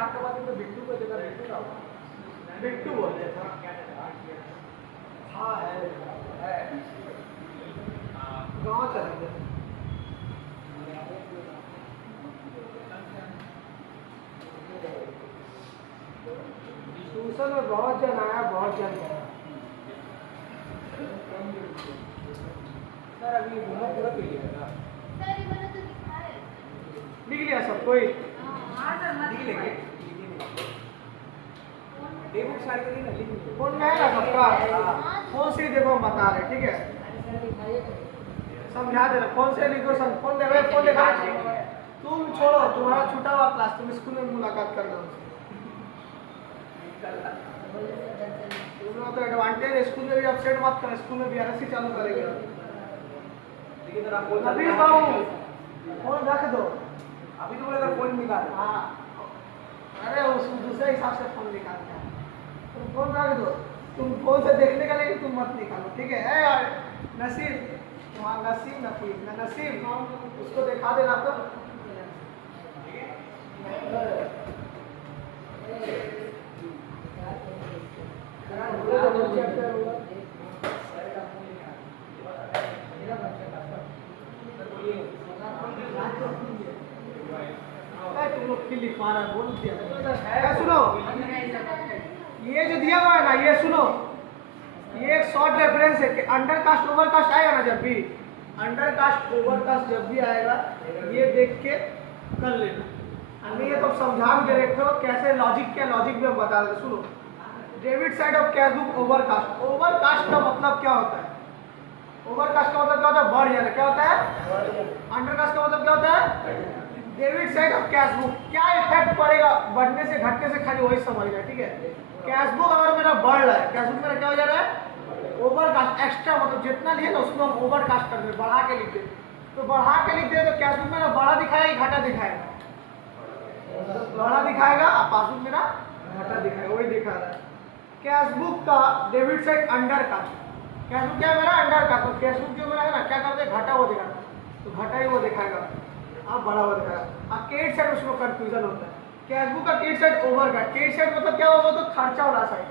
आपके पास तो बिट्टू को जगह बिट्टू का बिट्टू बोलते हैं। हाँ है गाँव चलेंगे। ट्यूशन में बहुत जन आया, बहुत जन गया। सर अभी घूमा पूरा पी लिया था। लिख लिया सब कोई? लिख लेंगे। बुक सारी करी ना, लिख लीजिए। फोन में है ना सबका? फोन से देखो हम बता रहे, ठीक है? समझा दे रहे, फोन से लिखो। फोन दे, फोन दिखा। तुम छोड़ो, तुम्हारा छूटा हुआ क्लास, तुम स्कूल में मुलाकात करना। तुम लोग तो एडवांटेज, स्कूल में भी अपसेट मत कर, स्कूल में भी आरएससी चालू करेंगे। नबील बाबू फोन रख दो। अभी तो बोलेगा फोन निकाल। हाँ अरे उस दूसरे हिसाब से फोन निकालते हैं। तुम फोन रख दो, तुम फोन से देखने का लेकिन तुम मत निकालो, ठीक है? यार नसीब, वहाँ नसीब नसीब उसको दिखा देना तो। तुम लोग की लिखवा रहा है, बोल दिया। सुनो, ये जो दिया हुआ है ना, ये सुनो, ये एक शॉर्ट रेफरेंस है कि अंडर कास्ट ओवर कास्ट आएगा ना, जब भी अंडर कास्ट ओवर कास्ट जब भी आएगा, ये देख के कर लेना। ये तो समझा के देखो कैसे लॉजिक क्या, लॉजिक भी हम बता देते। सुनो, debit side of cash book overcast. Overcast का मतलब क्या होता है? ओवर कास्ट का मतलब क्या होता है? बढ़ जाना। क्या होता है? अंडर कास्ट का मतलब क्या होता है? Debit side of cash book. क्या इफेक्ट पड़ेगा बढ़ने से घटने से, खाली वही समझ गया, ठीक है? कैश बुक अगर मेरा बढ़ रहा है, कैश बुक मेरा क्या हो जा रहा है? Over cast. एक्स्ट्रा मतलब जितना लिए ना उसको हम ओवर कास्ट कर दे, बढ़ा के लिख दे। तो बढ़ा के लिख दे तो कैश बुक मेरा बड़ा दिखाएगा, घाटा दिखाएगा? बड़ा दिखाएगा। पासबुक मेरा घाटा दिखाएगा, वही दिखा रहा है। कैश बुक का debit side undercast. Cash book क्या मेरा? Undercast. तो कैश बुक जो मेरा है ना, क्या करते हैं? घाटा वो दिखाएगा, तो घाटा ही वो दिखाएगा, आप बड़ा हो दिखाएगा। क्रेडिट साइड उसमें कंफ्यूजन होता है। कैश बुक का क्रेडिट साइड ओवर का। क्रेडिट साइड मतलब क्या होगा? तो खर्चा वाला साइड।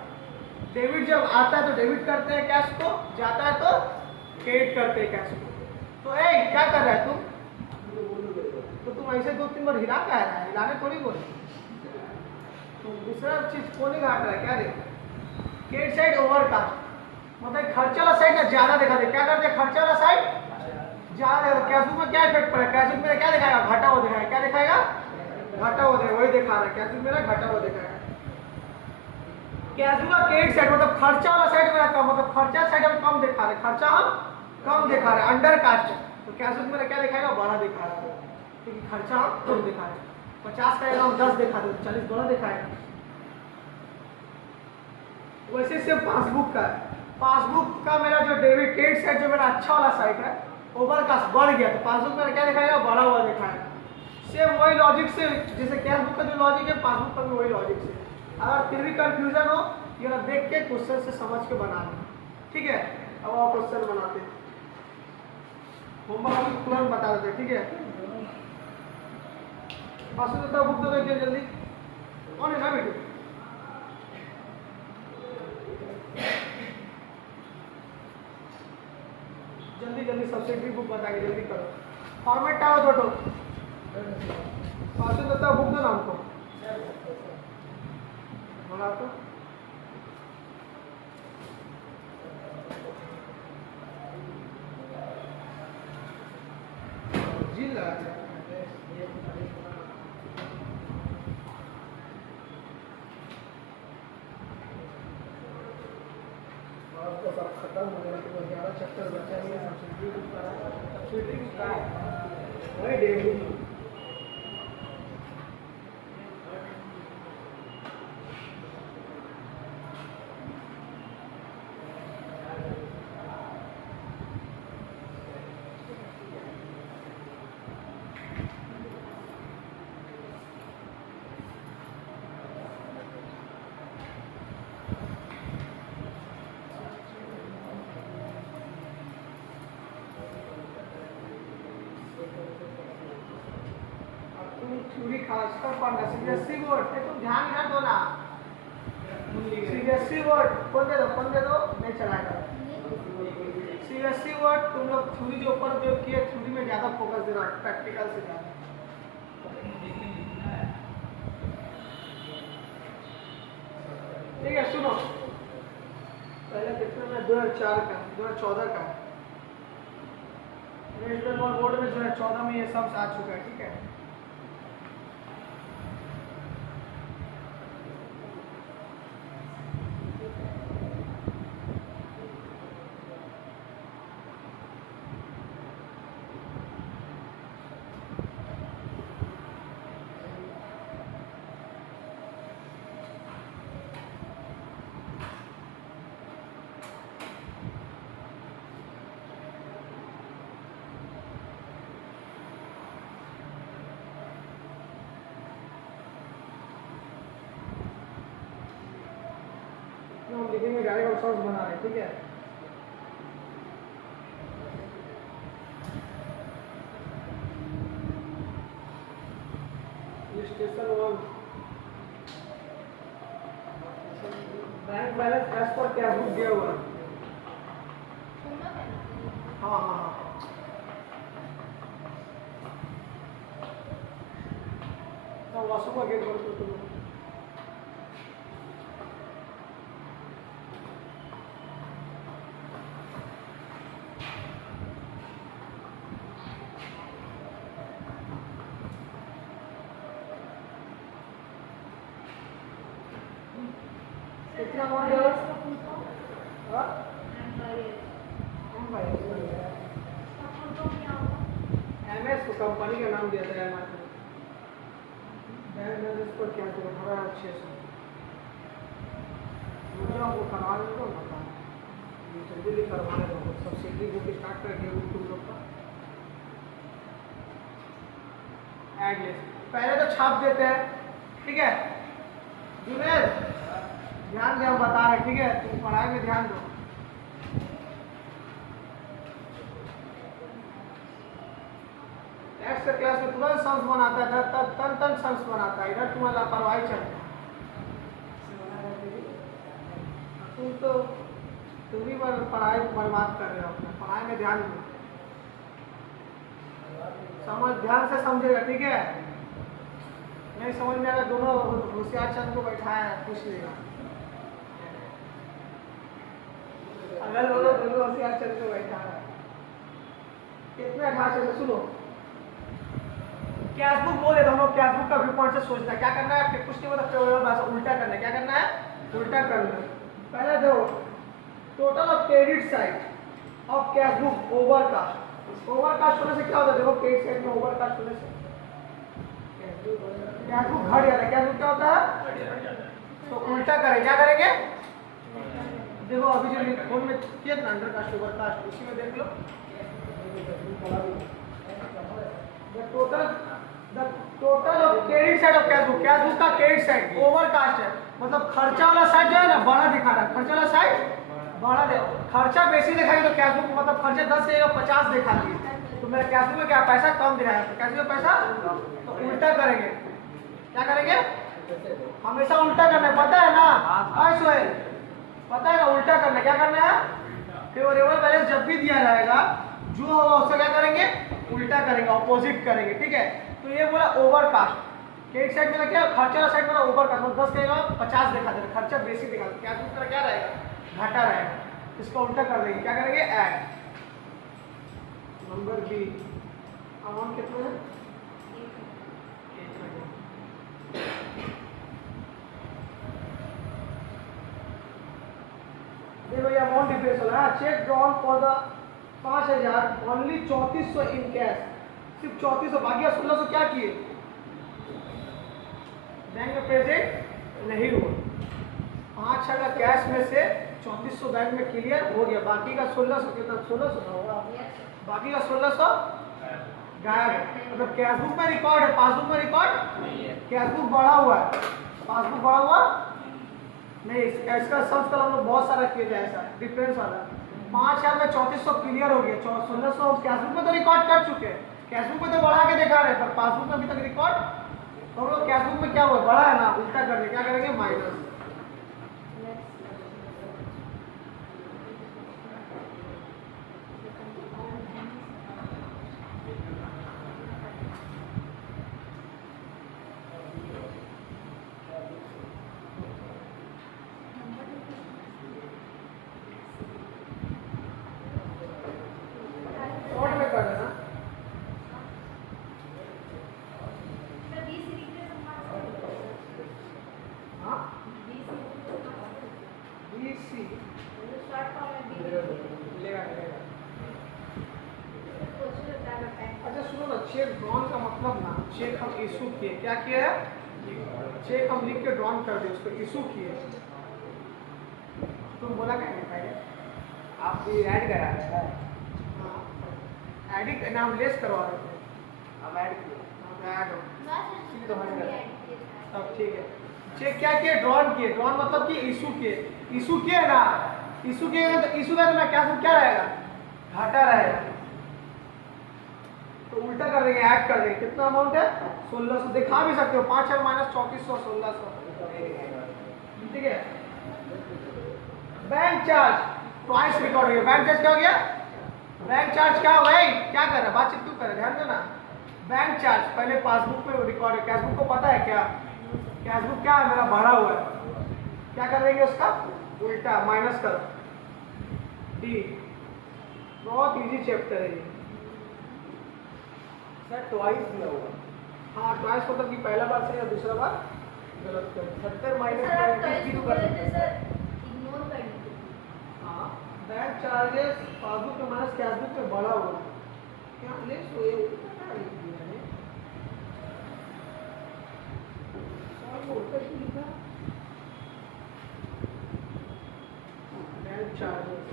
डेबिट जब आता है तो डेबिट करते हैं कैश को, जाता है तो क्रेडिट करते हैं कैश को। तो क्या कर रहा है तुम? तो तुम ऐसे 2-3 बार हिला क्या है? हिलाने थोड़ी बोले। तो दूसरा चीज को नहीं घाट रहा है क्या? रे क्रेडिट साइड ओवर कास्ट मतलब खर्चा वाला साइड ना ज्यादा दिखा दे। क्या करते हैं? खर्चा वाला साइड ज्यादा। कैश बुक में क्या इफेक्ट पड़ेगा? कैश बुक में क्या दिखाएगा? घाटा वो दिखाएगा। क्या दिखाएगा? घाटा हो जाएगा, वही दिखा रहा है। कैश बुक मेरा घाटा हो दिखाएगा। कैश बुक का क्रेडिट साइड मतलब खर्चा वाला साइड मेरा कम, मतलब खर्चा साइड हम कम दिखा रहे, खर्चा हम कम दिखा रहे, अंडर कास्ट। तो कैश बुक मेरा क्या दिखाएगा? बड़ा दिखा रहा है, क्योंकि खर्चा हम कम दिखा रहे। 50 का हम 10 दिखा दे, 40 बड़ा दिखाएगा। वैसे सिर्फ पासबुक का है। पासबुक का मेरा जो डेबिट क्रेडिट साइड जो मेरा अच्छा वाला साइड है, ओवर कास्ट बढ़ गया, तो पासबुक मेरा क्या दिखाएगा? बड़ा हुआ दिखाएगा। सेम वही लॉजिक से, जैसे कैश बुक का जो लॉजिक है, पासबुक का भी वही लॉजिक से। अगर फिर भी कंफ्यूजन हो, ये देख के क्वेश्चन से समझ के बना लेना, ठीक है? अब आप क्वेश्चन बनाते हैं, होमवर्क भी तुरंत बता देते, ठीक है? वासुदेव बुक दो जल्दी। कौन है ना बेटू? जल्दी जल्दी सब्सिडी बुक बताएंगे, जल्दी करो। फॉर्मेट क्या हो छोटो? वासुदेव बुक दो ना हमको, बना तो। जिला आपका सब खत्म हो गया, तो 11 चैप्टर बचा है। सब्सिडी का वही डेली भास्कर पांडा सीबीएसई बोर्ड तुम ध्यान इधर दो ना सीबीएसई बोर्ड कौन दे दो नहीं चलाएगा सीबीएसई बोर्ड तुम लोग थ्योरी जो ऊपर जो किए थ्योरी में ज़्यादा फोकस दे रहा हो प्रैक्टिकल से ज़्यादा ठीक है सुनो पहले कितने में 2004 का 2014 का वेस्ट बंगाल बोर्ड में 2014 में ये सब आ चुका है ठीक है हम लिखेंगे डायरेक्ट और सोर्स बना रहे हैं ठीक है स्टेशन 1 बैंक बैलेंस एज पर क्या बुक दिया हुआ हाँ हाँ हाँ तो वासु का गेट बंद कर दो कितना अमाउंट है हाँ एमएस को कंपनी का नाम दिया था एमएस बैंक बैलेंस पर क्या तो 18,600 मुझे आपको करवा दो तो बता जल्दी करवाने दो सब्सिडी बुक स्टार्ट करके तुम लोग का एड लिस्ट पहले तो छाप देते हैं ठीक है जुनेद ध्यान दे हम बता रहे ठीक है तुम पढ़ाई में ध्यान दो नेक्स्ट क्लास में तुरंत सम्स बनाता है तन सम्स बनाता है इधर तुम्हारा लापरवाही चलता है तुम भी पढ़ाई बर्बाद कर रहे हो अपना पढ़ाई में ध्यान दो समझ ध्यान से समझेगा ठीक है नहीं समझ में आएगा दोनों होशियार चंद को बैठाया है पूछ लेगा अगर दोनों होशियार चंद को बैठा है कितना ढांचे से सुनो कैशबुक बोले तो हम लोग कैशबुक का व्यू पॉइंट से सोचना क्या करना है कुछ नहीं मतलब उल्टा करना है क्या करना है उल्टा करना है पहले देखो total of credit side of cashbook overcast होने से क्या होता है देखो क्रेडिट साइड में ओवरकास्ट होने से कैशबुक घट जाता है कैशबुक क्या होता है तो उल्टा करें क्या करेंगे देखो अभी जो फोन में किया था अंडरकास्ट ओवरकास्ट उसी में देख लो the total of credit side of cashbook का क्रेडिट साइड ओवरकास्ट है मतलब खर्चा वाला साइड जो है ना बड़ा दिखा रहा है खर्चा वाला साइड बड़ा दे खर्चा बेसी दिखाएगा तो कैशबुक मतलब खर्चा 10 से 50 दिखा दिए तो मेरे कैशबुक में क्या पैसा कम दिखाया तो कैशबुक में पैसा तो उल्टा करेंगे क्या करेंगे हमेशा उल्टा करना है पता है ना सोहेल पता है ना उल्टा करना क्या करना है फेवरेबल बैलेंस जब भी दिया जाएगा जो होगा उससे क्या करेंगे उल्टा करेंगे ऑपोजिट करेंगे ठीक है तो ये बोला ओवरकास्ट क्रेडिट साइड में क्या खर्चा साइड में ओवरकास्ट मतलब 10 कहेगा 50 दिखा देगा खर्चा बेसी दिखा देगा कैशबुक का क्या रहेगा घाटा रहेगा इसको उल्टा कर देंगे क्या करेंगे ऐड नंबर बी अमाउंट कितना है देखो ये अमाउंट डिफरेंस हो रहा है check drawn for the 5,000 only 3400 in cash सिर्फ 3400 बाकी 1600 क्या किए बैंक में प्रेजेंट नहीं हुआ 5,000 का कैश में से 3400 बैंक में क्लियर हो गया बाकी का 1600 कितना 1600 होगा बाकी का 1600 गायब है मतलब कैशबुक में रिकॉर्ड है पासबुक में रिकॉर्ड कैशबुक बढ़ा हुआ है पासबुक बढ़ा हुआ नहीं इसका सब हम लोग बहुत सारा किया जाए ऐसा डिफरेंस वाला 5,000 में 3400 क्लियर हो गया 1600 कैशबुक में तो रिकॉर्ड कर चुके हैं कैशबुक में तो बढ़ा के दिखा रहे हैं पर पासबुक में अभी तक रिकॉर्ड तो हम लोग कैश बुक में क्या हुआ, बड़ा है ना, उल्टा करने क्या करेंगे, माइनस। शॉर्ट में कर देना। हाँ BC लेगा। अच्छा सुनो ना, चेक ड्रॉन का मतलब ना, चेक हम इशू किए, क्या किए है, चेक हम लिख के ड्रॉन कर दिए, उसको इशू किए। तुम बोला क्या है पहले, आप ऐड करा रहे हैं। एडिट नाम लेस करवा रहे थे, अब ऐड किए। ऐड हो तो हट गया। तब ठीक है। चेक क्या किए, ड्रॉन किए, ड्रॉन मतलब कि इशू किए, इशू किए ना, इशू किए तो इशू का तो मैं क्या रहेगा, घाटा रहेगा, तो उल्टा कर देंगे, ऐड कर देंगे। कितना अमाउंट है, 1600, दिखा भी सकते हो, 5000 माइनस 3400, 1600, ठीक है। बैंक चार्ज ट्वाइस रिकॉर्ड हो गया, बैंक चार्ज क्या हो गया, बैंक चार्ज क्या हो भाई, क्या कर रहा है, बातचीत क्यों कर रहे, ध्यान दो ना। बैंक चार्ज पहले पासबुक में रिकॉर्ड है, कैशबुक को पता है क्या, कैशबुक क्या है, मेरा भरा हुआ है, क्या कर देंगे उसका उल्टा, माइनस करो, डी। बहुत इजी चैप्टर है ये। सर ट्वाइस दिया हुआ। हाँ ट्वाइस मतलब कि पहला बार सही और दूसरा बार गलत कर, 70 माइनस 30 तो कर सकते हैं। हाँ बैंक चार्जेस पासबुक में माइनस कैशबुक में बड़ा हुआ है, क्या ले सो ये क्या लिख दिया है, सॉल्व होता क्यों लिखा, बैंक चार्जेस,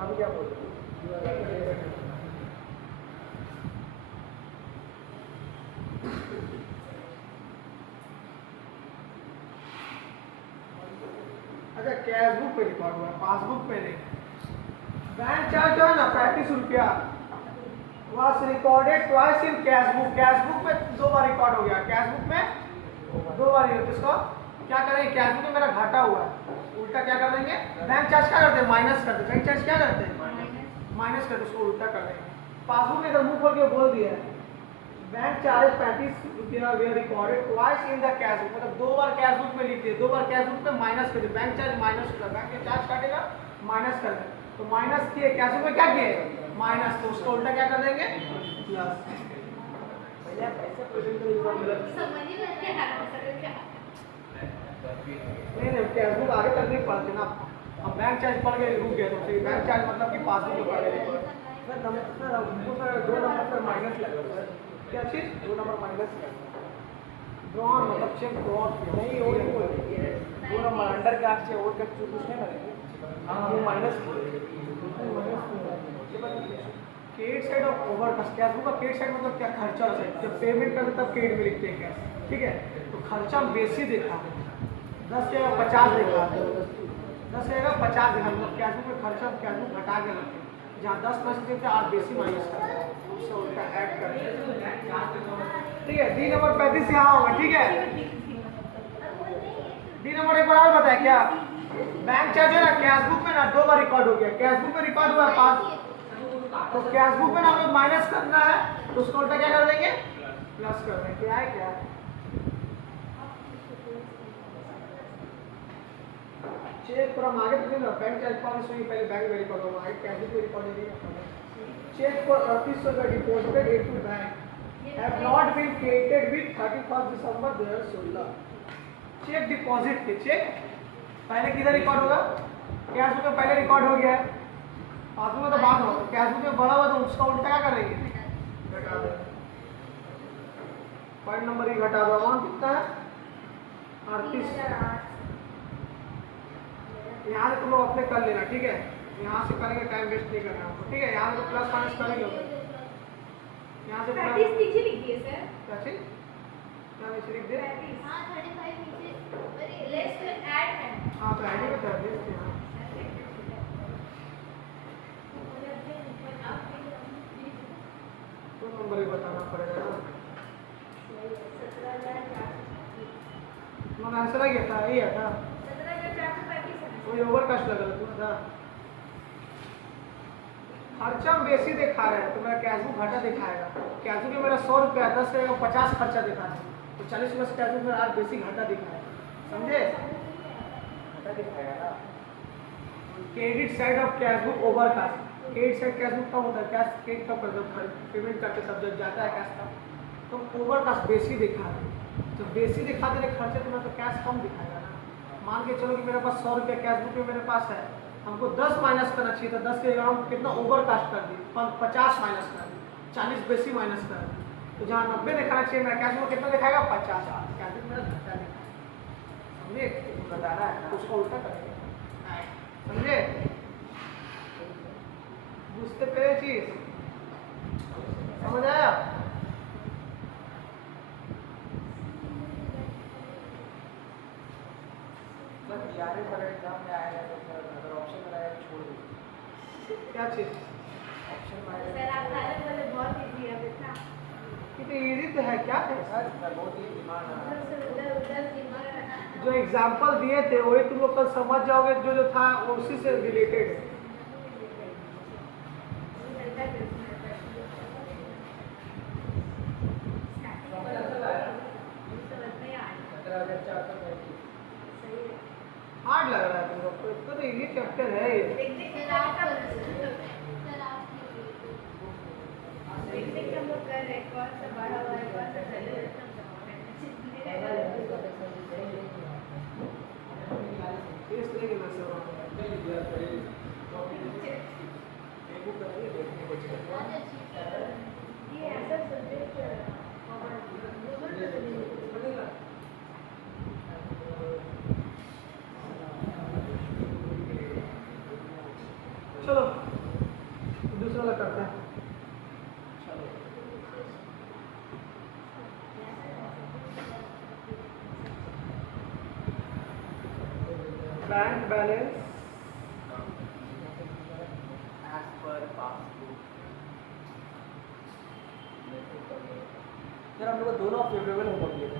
हम क्या बोल रहे हैं? अच्छा कैशबुक पे रिकॉर्ड हुआ है, पासबुक पे नहीं। बैंक चार्ज जो है ना 35 रुपया was recorded twice in cashbook, cashbook में 2 बार रिकॉर्ड हो गया, कैशबुक में 2 बार, इसको क्या करेंगे, कैशबुक में मेरा घाटा हुआ है, उल्टा क्या कर देंगे, बैंक चार्ज क्या करते हैं, माइनस करते हैं, बैंक चार्ज क्या करते हैं, माइनस करते, उसको उल्टा कर देंगे। पासबुक ने अगर मुंह खोल के बोल दिया है बैंक चार्ज 35 रुपया were recorded twice in the cashbook, मतलब 2 बार कैशबुक में लिख दिए, 2 बार कैशबुक में माइनस कर दिए, बैंक चार्ज माइनस कर, बैंक के चार्ज काटेगा माइनस कर दे, तो माइनस किए, कैशबुक में क्या किए, माइनस, तो उसको उल्टा क्या कर देंगे, प्लस। भैया पैसे प्रेजेंट करेंगे गलत। नहीं कैशबुक आगे तक नहीं पढ़ते ना, अब बैंक चार्ज पढ़ के रुक गए, तो बैंक चार्ज मतलब कि पासबुक में पढ़ गए। सर नंबर 2 नंबर पर माइनस लगा सर। क्या चीज, 2 नंबर माइनस लगा। ड्रॉन मतलब चेक ड्रॉन नहीं वो 2 नंबर अंडर का से और का कुछ नहीं लगे। हाँ वो माइनस क्रेडिट साइड और ओवर का कैशबुक का क्रेडिट साइड मतलब क्या, खर्चा साइड, जब पेमेंट करते तब क्रेडिट में लिखते हैं कैश, ठीक है। तो खर्चा बेसी देखा, 10 के 50 देखा, 10 रहेगा 50 देखा, मतलब कैशबुक में खर्चा कैशबुक घटा के रखते हैं, जहाँ 10 पैसे देते हैं आप बेसी माइनस करते हैं, उससे उल्टा ऐड करते हैं, ठीक है। डी नंबर 35 यहाँ होगा, ठीक है। डी नंबर एक बार और बताया क्या, बैंक चार्ज है ना कैशबुक में ना 2 बार रिकॉर्ड हो गया, कैशबुक में रिकॉर्ड हुआ है 5, तो कैशबुक में ना हम लोग माइनस करना है, तो उसको उल्टा क्या कर देंगे, प्लस कर देंगे, क्या है क्या है। चेक पर हम आगे तो नहीं, बैंक चार्ज पास हुई पहले बैंक में रिकॉर्ड होगा, आगे कैशबुक में रिकॉर्ड नहीं करना। Cheque for 3800 deposited into bank have not been created with 31st December 2016। Cheque deposit के, चेक पहले किधर रिकॉर्ड होगा, कैशबुक में पहले रिकॉर्ड हो गया है, पासबुक में तो बाद होगा, कैशबुक में बड़ा हुआ तो उसका उल्टा क्या करेंगे, घटा देंगे। पॉइंट नंबर ही घटा दो, अमाउंट कितना है 38। यहाँ से तुम लोग अपने कर लेना, ठीक है, यहाँ से करेंगे, टाइम वेस्ट नहीं करना आपको, ठीक है। यहाँ से प्लस माइनस करेंगे, यहाँ से 35 नीचे लिख दिए सर, क्या चीज, क्या नीचे लिख दे, 35 हां 35 नीचे लेस में ऐड है, हाँ तो ऐड ही बता दे यहाँ, तो नंबर तुमको भी बताना पड़ेगा ना। तुम्हारा आंसर आ गया था, यही है था, 17,435 है। वही ओवर कास्ट लगा तुम्हारा था। खर्चा हम बेसी दिखा रहे हैं तो मेरा कैश बुक घाटा दिखाएगा। कैश बुक में मेरा 100 रुपया 10 रहेगा 50 खर्चा दिखा है, तो 40 रुपये से कैश बुक मेरा आज बेसी घाटा दिखाएगा, समझे? घाटा दिखाएगा ना। Credit side of cash book overcast. Credit side cash book कम होता है, कैश क्रेडिट कब करते हो, पेमेंट करके सब जब जाता है कैश का, तो ओवर कास्ट बेसी दिखा रहे हैं। तो बेसी दिखा दे रहे खर्चे तो मैं तो कैश कम दिखाएगा ना। मान के चलो कि मेरे पास 100 रुपया कैश बुक में मेरे पास है, हमको 10 माइनस करना चाहिए, तो 10 के जगह हम कितना ओवर कास्ट कर दी, 50 माइनस कर दी, 40 बेसी माइनस कर दी, तो जहाँ 90 दिखाना चाहिए मेरा कैश बुक कितना दिखाएगा 50। कैश बुक मेरा घाटा दिखाएगा, समझे? बताना है ना। उसको उल्टा करेंगे, समझे? बुझते पे चीज समझ आया? बस यारे पर एग्जाम में आएगा तो सर अगर ऑप्शन में आएगा छोड़ दो। क्या चीज? ऑप्शन में सर आएगा आप खाने वाले बहुत इजी है बेटा। कितनी इजी तो है, क्या है? सर बहुत ही दिमाग आ रहा है। उधर से उधर दिमाग रखना। जो एग्जाम्पल दिए थे वही तुम लोग कल समझ जाओगे, जो जो था वो उसी से रिलेटेड है। हार्ड लग रहा है तुम लोग को, तो इजी चैप्टर है ये। सर आप देखते हम लोग कर रहे हैं कौन सा बड़ा हुआ है कौन सा चले टेस्ट लेंगे ना सर, ये ऐसा सब्जेक्ट चलो दूसरा वाला करते हैं। Bank balance as per passbook. Sir हम लोग को दोनों फेवरेबल होमवर्क दिए थे।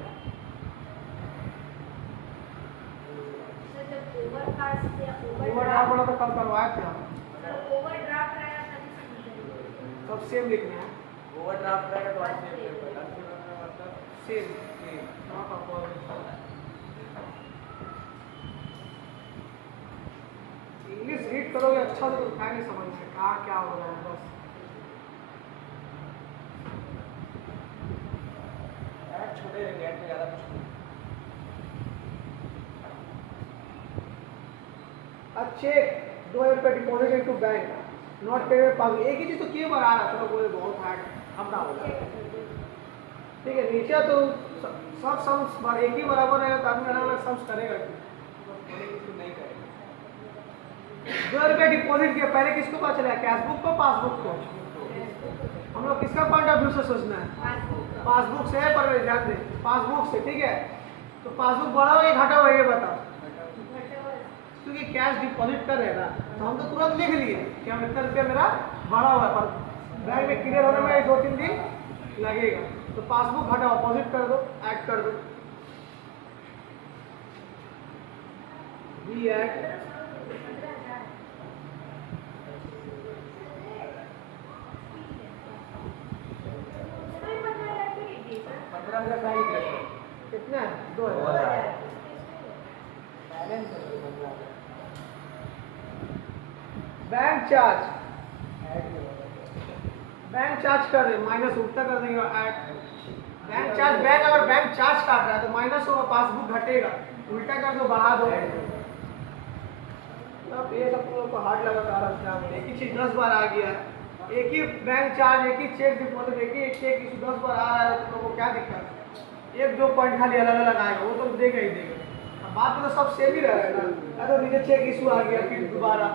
जब ओवरकास्ट या ओवरड्राफ्ट वाला तो कल करवाए थे हम, ओवरड्राफ्ट आया तभी सब सेम लिखना है, ओवरड्राफ्ट रहेगा तो आज फेवरेबल मतलब सेम। इंग्लिश रीड करोगे अच्छा तो क्या नहीं समझ में कहाँ क्या हो रहा है बस। छोटे रेट में ज़्यादा कुछ नहीं। अच्छे 2,000 रुपये deposit into bank, not paid में पास। एक ही चीज़ तो कई बार आ रहा था, वो बहुत हार्ड हम ना होगा। ठीक है, नीचे तो सब सम्स एक ही बराबर रहेगा तो आदमी अलग अलग सम्स करेगा क्यों? नहीं करेंगे। 2,000 रुपये डिपॉजिट किया, पहले किसको पता चला, कैश बुक को पासबुक को? हम लोग किसका पॉइंट ऑफ व्यू से सोचना है? पासबुक से है, पर ध्यान दें पासबुक से, ठीक है? तो पासबुक बढ़ा हो या घटा हो ये बताओ, क्योंकि कैश डिपॉजिट कर रहे ना, तो हम तो तुरंत लिख लिए कि हम इतना रुपया मेरा बढ़ा हुआ है, पर बैंक में क्लियर होने में 2-3 दिन लगेगा। तो पासबुक घटाओ, डिपॉजिट कर दो, ऐड कर दो, वी ऐड 15,000 का ही निकला सर। कितना है? 2,000। बैलेंस है 15,000। बैंक चार्ज, बैंक चार्ज कर रहे माइनस उल्टा कर देंगे ऐड। बैंक चार्ज, बैंक अगर बैंक चार्ज काट रहा है तो माइनस होगा, पासबुक घटेगा, उल्टा कर दो, बढ़ा दो। तब ये सब लोगों को हार्ड लगा था एग्जाम में, एक ही चीज 10 बार आ गया है, एक ही बैंक चार्ज, एक ही चेक डिपॉजिट, एक ही चेक इशू 10 बार आ रहा है, तो लोगों को क्या दिक्कत है? 1-2 पॉइंट खाली अलग अलग आएगा, वो तो देगा ही देगा। अब बात में तो सब सेम ही रहेगा ना। अगर नीचे चेक इशू आ गया फिर दोबारा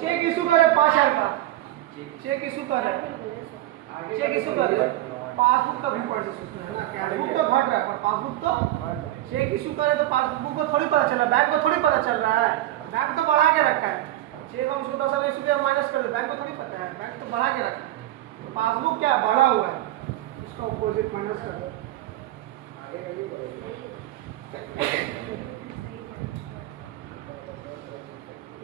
चेक इशू करे 5,000 का, चेक इशू करे, चेक इशू करे, पासबुक का भी पॉइंट से सोचना है ना, कैश बुक तो घट रहा है पर पासबुक तो, चेक इशू करे तो पासबुक को थोड़ी पता चल रहा है, बैंक को थोड़ी पता चल रहा है, बैंक तो बढ़ा के रखा है। चेक हम उसको 10,000 इशू किया माइनस कर दे, बैंक को थोड़ी पता है, बैंक तो बढ़ा के रखा है। पासबुक क्या है, बढ़ा हुआ है, इसका ऑपोजिट माइनस कर दो।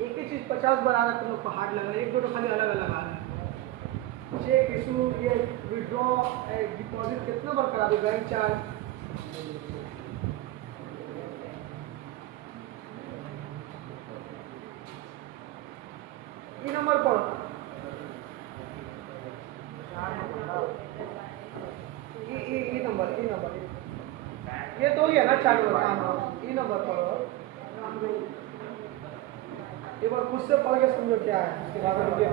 एक ही चीज 50 बार आ रहा है, तुम लोग को हार्ड लग रहा है, एक दो तो खाली अलग अलग आ रहा है। चेक इशू, ये विड्रॉ, डिपॉजिट कितना बार करा दो, बैंक चार्ज, ये नंबर पढ़ो, ये नंबर ये तो हो गया ना, चार नंबर, ये नंबर पढ़ो, एक बार खुद से पढ़ के समझो क्या है, उसके बाद रुक गया।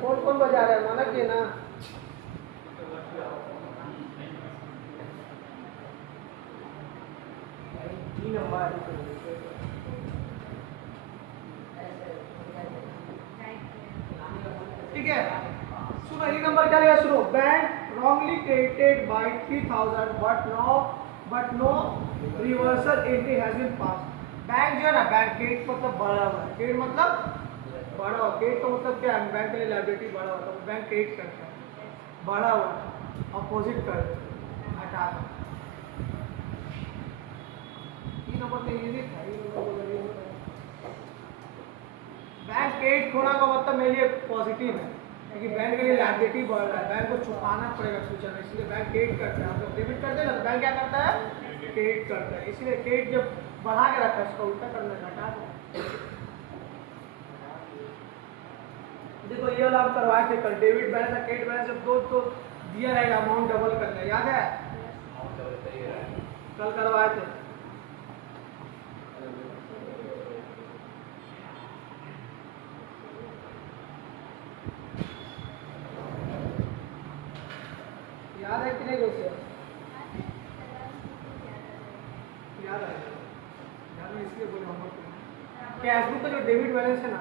फोन कौन बजा रहा है, माना कि ना, नंबर ठीक है। सुनो ये नंबर क्या लिया, सुनो, bank wrongly credited by 3000 but no reversal entry has been passed। Bank जो है ना, बैंक क्रेडिट मतलब बढ़ा हुआ है, क्रेडिट मतलब बढ़ा हुआ, क्रेडिट का मतलब क्या है, बैंक के लिए लायबिलिटी बढ़ा हुआ, तो बैंक क्रेडिट करता है, बढ़ा हुआ, अपोजिट कर दो, हटा दो। ये नंबर तो इजी था, बैंक क्रेडिट होना का मतलब मेरे लिए पॉजिटिव है, क्योंकि बैंक के लिए लायबिलिटी बढ़ रहा है, बैंक को चुकाना पड़ेगा फ्यूचर में, इसलिए बैंक क्रेडिट करता है। हम लोग डेबिट करते हैं ना, बैंक क्या करता है, क्रेडिट करता है, इसलिए क्रेडिट जब बढ़ा के रखा है उसका उल्टा करना, घटा दो। देखो ये वाला हम करवाए थे कल, डेबिट बैलेंस और क्रेडिट बैलेंस जब दो तो दिया रहेगा, अमाउंट डबल करना, याद है, कल करवाए थे। याद है कि नहीं दोस्तों, याद है, याद है, इसलिए बोले हम कैशबुक का जो डेबिट बैलेंस है ना,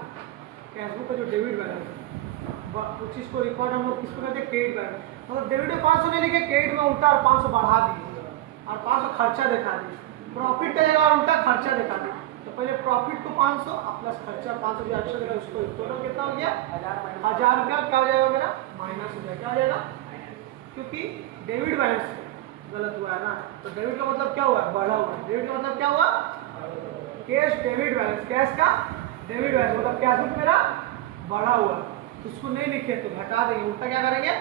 कैशबुक का जो डेबिट बैलेंस है, उस चीज़ को रिकॉर्ड हम लोग किसको कहते हैं, क्रेडिट बैलेंस। मतलब डेबिट में 500 नहीं लिखे, क्रेडिट में उल्टा और 500 बढ़ा दिए और 500 खर्चा दिखा दिए, प्रॉफिट का जगह और उल्टा खर्चा दिखा दिए। तो पहले प्रॉफिट को 500 प्लस खर्चा 500 जो एक्स्ट्रा देगा उसको, टोटल कितना हो गया, 1000 रुपया, क्या हो जाएगा मेरा, माइनस हो जाएगा, क्या हो जाएगा, क्योंकि डेबिट बैलेंस गलत हुआ है ना, तो डेबिट का मतलब क्या हुआ, बढ़ा हुआ है, डेबिट का मतलब क्या हुआ, कैश डेबिट बैलेंस, कैश का डेबिट बैलेंस मतलब कैशबुक मेरा बढ़ा हुआ, उसको नहीं लिखे तो घटा देंगे, उल्टा क्या करेंगे,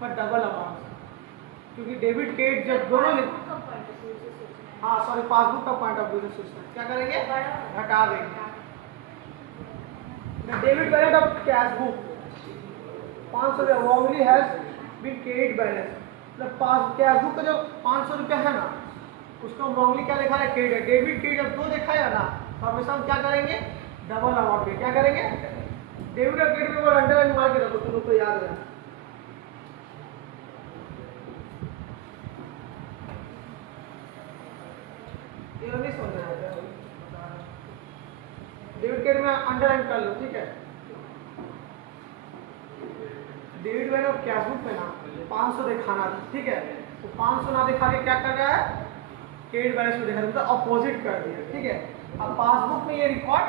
पर डबल अमाउंट, क्योंकि डेबिट क्रेडिट जब दोनों, हाँ सॉरी, पासबुक का पॉइंट ऑफ व्यू से सोचना, क्या करेंगे, घटा देंगे। Debit balance of cashbook 500 wrongly has been credit balance, मतलब पास कैशबुक का जो 500 रुपया है ना, उसको हम रॉन्गली क्या लिखा है, क्रेडिट है। डेबिट क्रेडिट जब दो दिखाया ना, तो हमेशा हम क्या करेंगे, डबल अमाउंट के, क्या करेंगे, डेबिट और क्रेडिट को अंडरलाइन मार के रखो, तुम लोग को याद है। ये नहीं समझ रहे हैं, डेबिट क्रेडिट में अंडरलाइन कर लो, ठीक है। डेबिट बैलेंस और कैशबुक पे ना 500 दिखाना था, ठीक है, तो 500 ना दिखा के क्या कर रहा है, क्रेडिट बैलेंस में दिखा, मतलब अपोजिट कर दिया, ठीक है। अब पासबुक में ये रिकॉर्ड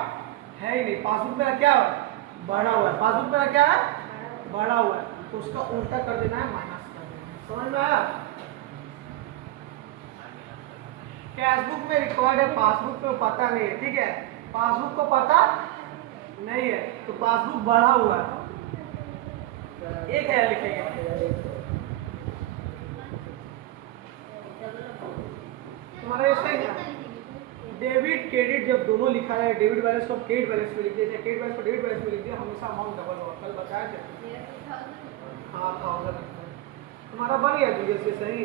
है ही नहीं, पासबुक मेरा क्या है, बढ़ा हुआ है, पासबुक मेरा क्या है, बढ़ा हुआ है, तो उसका उल्टा कर देना है, माइनस कर देना है, समझ में आया। कैशबुक में रिकॉर्ड है, पासबुक में पता नहीं है, ठीक है, पासबुक को पता नहीं है, तो पासबुक बढ़ा हुआ है, एक है लिखेंगे, तुम्हारा ये सही है। डेबिट क्रेडिट जब दोनों लिखा है, डेबिट बैलेंस को क्रेडिट बैलेंस में लिख दिया, क्रेडिट बैलेंस को डेबिट बैलेंस में लिख दिया, हमेशा अमाउंट डबल होगा, कल बताया थे, हाँ 1000 तुम्हारा बन गया जीएस से सही।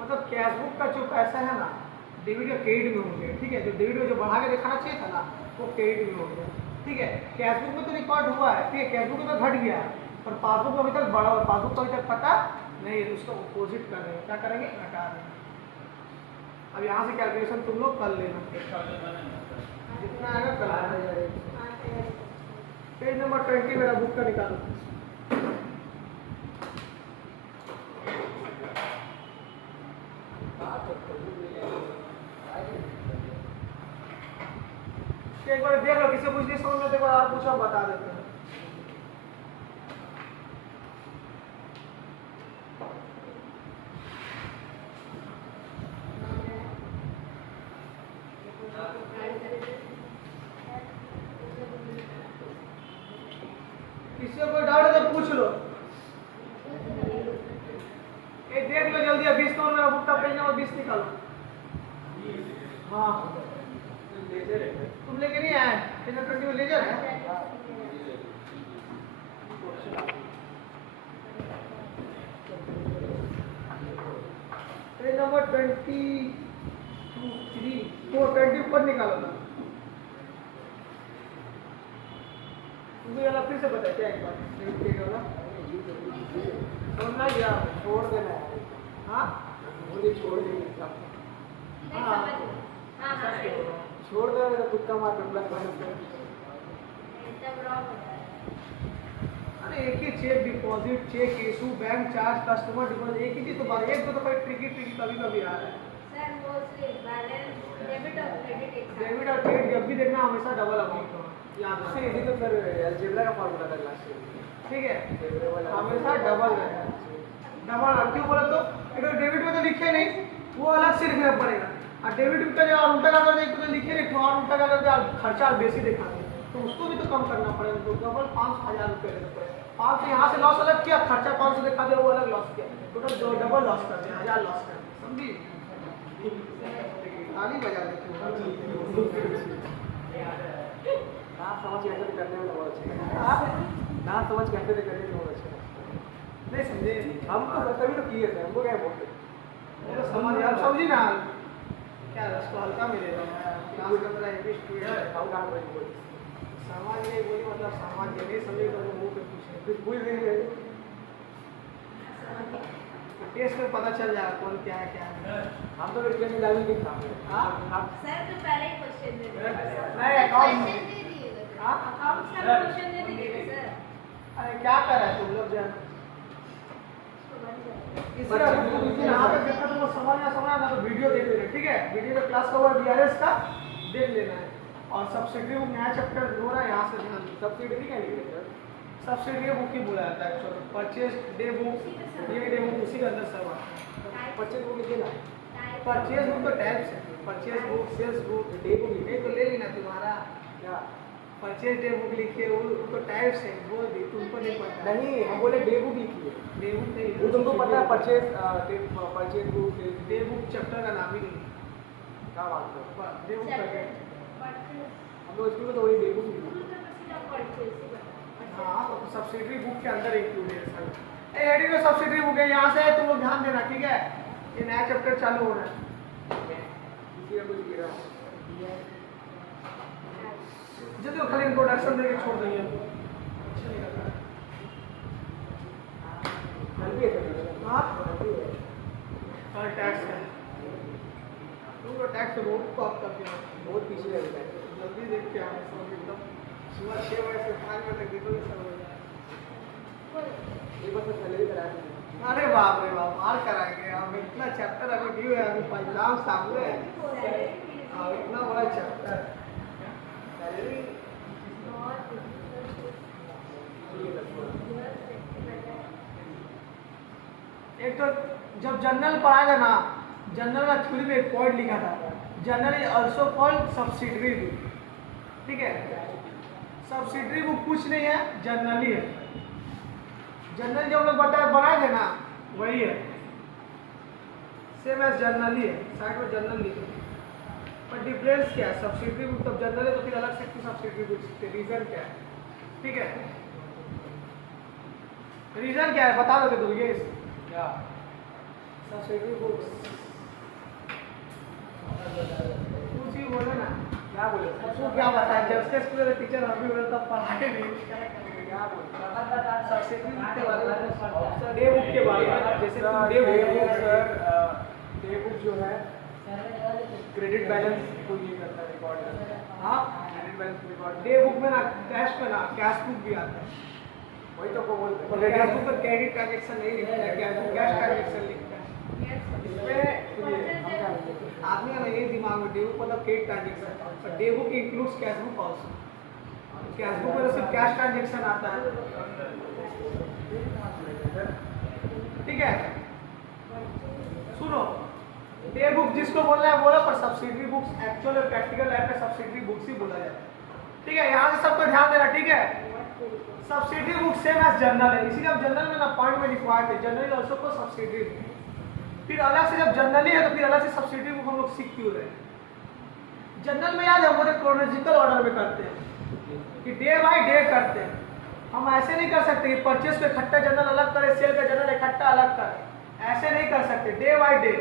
मतलब कैशबुक का जो पैसा है ना, डेबिट या क्रेडिट में हो गया, ठीक है, जो डेबिट में जो बढ़ा के दिखाना चाहिए था ना, वो क्रेडिट में हो गया, ठीक है। कैशबुक में तो रिकॉर्ड हुआ है, ठीक है, कैशबुक में तो घट गया है, पर पासबुक में अभी तक बढ़ा हुआ, पासबुक को अभी तक पता नहीं है, उसका अपोजिट कर देंगे, क्या करेंगे, घटा देंगे। अब यहाँ से कैलकुलेशन तुम लोग कर लेना, जितना आएगा कर लेना। पेज नंबर 20 मेरा बुक का निकालो, एक बार देख सवाल पूछो हम बता देते हैं। किसी को कोई डाउट है तो पूछ लो। ये देख लो जल्दी, 20 नंबर मेरा बुक का पेज नंबर 20 निकालो। हाँ तुम लेके नहीं आए? 20 में लेजर है। पेज नंबर 20 ऊपर निकालो ना। मुझे वाला फिर से बता क्या एक बार समझना क्या छोड़ देना है। हाँ मुझे छोड़ देंगे नहीं समझ। हाँ हाँ छोड़ देना तो तुक्का मार के प्लस माइनस कर। सब रॉन्ग होता है। अरे एक ही cheque deposit, cheque issue, bank charge, customer deposit, एक ही चीज तो बात, एक तो कोई ट्रिकी कभी कभी आ रहा है। सर वो सिर्फ बैलेंस डेबिट और क्रेडिट एक साथ। डेबिट और क्रेडिट जब भी देखना हमेशा डबल अमाउंट हो, याद उससे रखना। इजी तो फिर अलजेब्रा का फॉर्मूला था क्लास में। ठीक है, हमेशा डबल रहेगा। डबल क्यों बोले तो डेबिट में तो लिखे नहीं, वो अलग से लिखना पड़ेगा। और डेबिट का जो उल्टा का करते तो लिखे नहीं, और उल्टा का करते खर्चा बेसी दिखाते तो उसको भी तो कम करना पड़ेगा। तो डबल 5,000 रुपये देना पड़ेगा। 500 यहाँ से लॉस अलग किया, खर्चा 500 दिखा दिया, वो अलग लॉस किया, टोटल डबल लॉस कर दिया, 1000 लॉस कर दिया। समझी? ताली बजा देते हो। ना समझ कैसे करने में बहुत अच्छा है। आप ना समझ कैसे करने में बहुत अच्छा है। नहीं समझे, हम तो तभी तो किए थे, हमको क्या बोलते। तो समझ आप समझी ना क्या रसको हल्का मिलेगा। क्लास का मेरा एबी स्टूडेंट हम कहाँ पर बोल समाज नहीं बोली, मतलब समाज ये नहीं समझे तो मुंह पे पूछे कुछ भूल गए। टेस्ट में पता चल जाएगा कौन क्या है क्या है। हम तो टेस्ट में डाल नहीं था। हाँ सर तो पहले ही क्वेश्चन दे दिए। नहीं अकाउंट क्वेश्चन दे दिए सर। हाँ? अकाउंट का क्वेश्चन दे दिए सर। अरे क्या कर रहा है तुम लोग जान इससे यहाँ पे देखा तुमको समझना ना तो वीडियो देख लेना। ठीक है, वीडियो का क्लास का हुआ BRS का देख लेना है। और सब्सिडी बुक नया चैप्टर हो रहा है, यहाँ से ध्यान दो। सब्सिडी क्या निकले सर? सब्सिडी बुक ही बोला जाता है एक्चुअली। परचेज डे बुक, ये डे बुक उसी के अंदर सब आता है। परचेज बुक लिखे ना। परचेज बुक तो टाइप्स है, purchase book, sales book, day book ये तो ले लेना तुम्हारा। क्या? परचेज डे बुक लिखे वो तो टाइप्स है, बोल दी तुमको नहीं पता। नहीं, हम बोले डे बुक लिखी है। डे बुक नहीं, वो तुमको पता है purchase purchase book day book chapter का नाम ही नहीं है। क्या बात है? डे बुक का क्या? हम लोग स्कूल में तो वही डे बुक लिखी। हाँ तो सब्सिडी बुक के अंदर इंक्लूडेड है सर। एडी में सब्सिडी बुक है, यहाँ से तुम लोग ध्यान देना। ठीक है, ये नया चैप्टर चालू हो रहा है। किसी का कुछ गिरा जल्दी वो खाली इंट्रोडक्शन देके छोड़ देंगे। अच्छा नहीं लग रहा है। जल्दी है सर। हाँ और टैक्स है, तुमको टैक्स तो बहुत टॉप कर दिया, बहुत पीछे रहता है। जल्दी देख के आए सब एकदम सुबह 6 बजे से 5 बजे तक देखोगे सब हो जाए। एक बार तो सैलरी करा दी। अरे बाप रे बाप, मार कराएंगे हम। इतना चैप्टर अभी ड्यू है, अभी पंजाब सामने है और इतना बड़ा चैप्टर। सैलरी एक तो जब जनरल पढ़ा था ना, जनरल का थ्योरी में एक पॉइंट लिखा था, general is also called subsidiary book. ठीक है, सब्सिडरी बुक कुछ नहीं है, जनरली है। जनरल जो हम लोग बनाए थे ना वही है, सेम एज जनरली है, साइड में जनरल लिखे। पर डिफरेंस क्या है? सब्सिडरी बुक तब जनरल है तो फिर अलग से क्यों सब्सिडरी बुक सीखते? रीजन क्या है? ठीक है, रीजन क्या है बता दोगे दुर्गेश? क्या? सब्सिडरी बुक्स कुछ ही बोलो ना। क्या बोले? आपको क्या बताया? जब से स्कूल में टीचर अभी बोला तब पढ़ाए नहीं। क्या बोले? सब्सिडरी बुक के बारे में, डे बुक के बारे में, जैसे तुम day book sir day book जो है क्रेडिट बैलेंस को ये करता है, रिकॉर्ड करता है। हाँ credit balance record day book में ना कैश में ना कैश बुक भी आता है। वही तो को बोलते और कैश बुक में क्रेडिट ट्रांजेक्शन नहीं लिखता है, कैश ट्रांजेक्शन लिखता है। इसमें सुनिए हम क्या बोलते हैं। आदमी का ये दिमाग में डे बुक मतलब क्रेडिट ट्रांजेक्शन, और day book includes cash book also. Cash book में तो सिर्फ कैश ट्रांजेक्शन आता है, ठीक है। सुनो, डे बुक जिसको बोलना है बोलो, पर subsidiary books actual practical life में सब्सिडरी बुक्स ही बोला जाता है, ठीक है। यहाँ से सबको ध्यान देना, ठीक है। Subsidiary book same as journal है, इसीलिए हम जर्नल में ना पॉइंट में लिखवाए थे, जर्नल ऑल्सो को सब्सिडरी बुक। फिर अलग से जब जर्नल ही है तो फिर अलग से सब्सिडरी बुक हम लोग सीख क्यों रहे हैं। जनरल में याद है हम क्रोनोलॉजिकल ऑर्डर में करते हैं कि डे बाय डे करते हैं। हम ऐसे नहीं कर सकते कि परचेस को इकट्ठा जनरल अलग करे, सेल का जनरल इकट्ठा अलग करे, ऐसे नहीं कर सकते। डे बाय डे,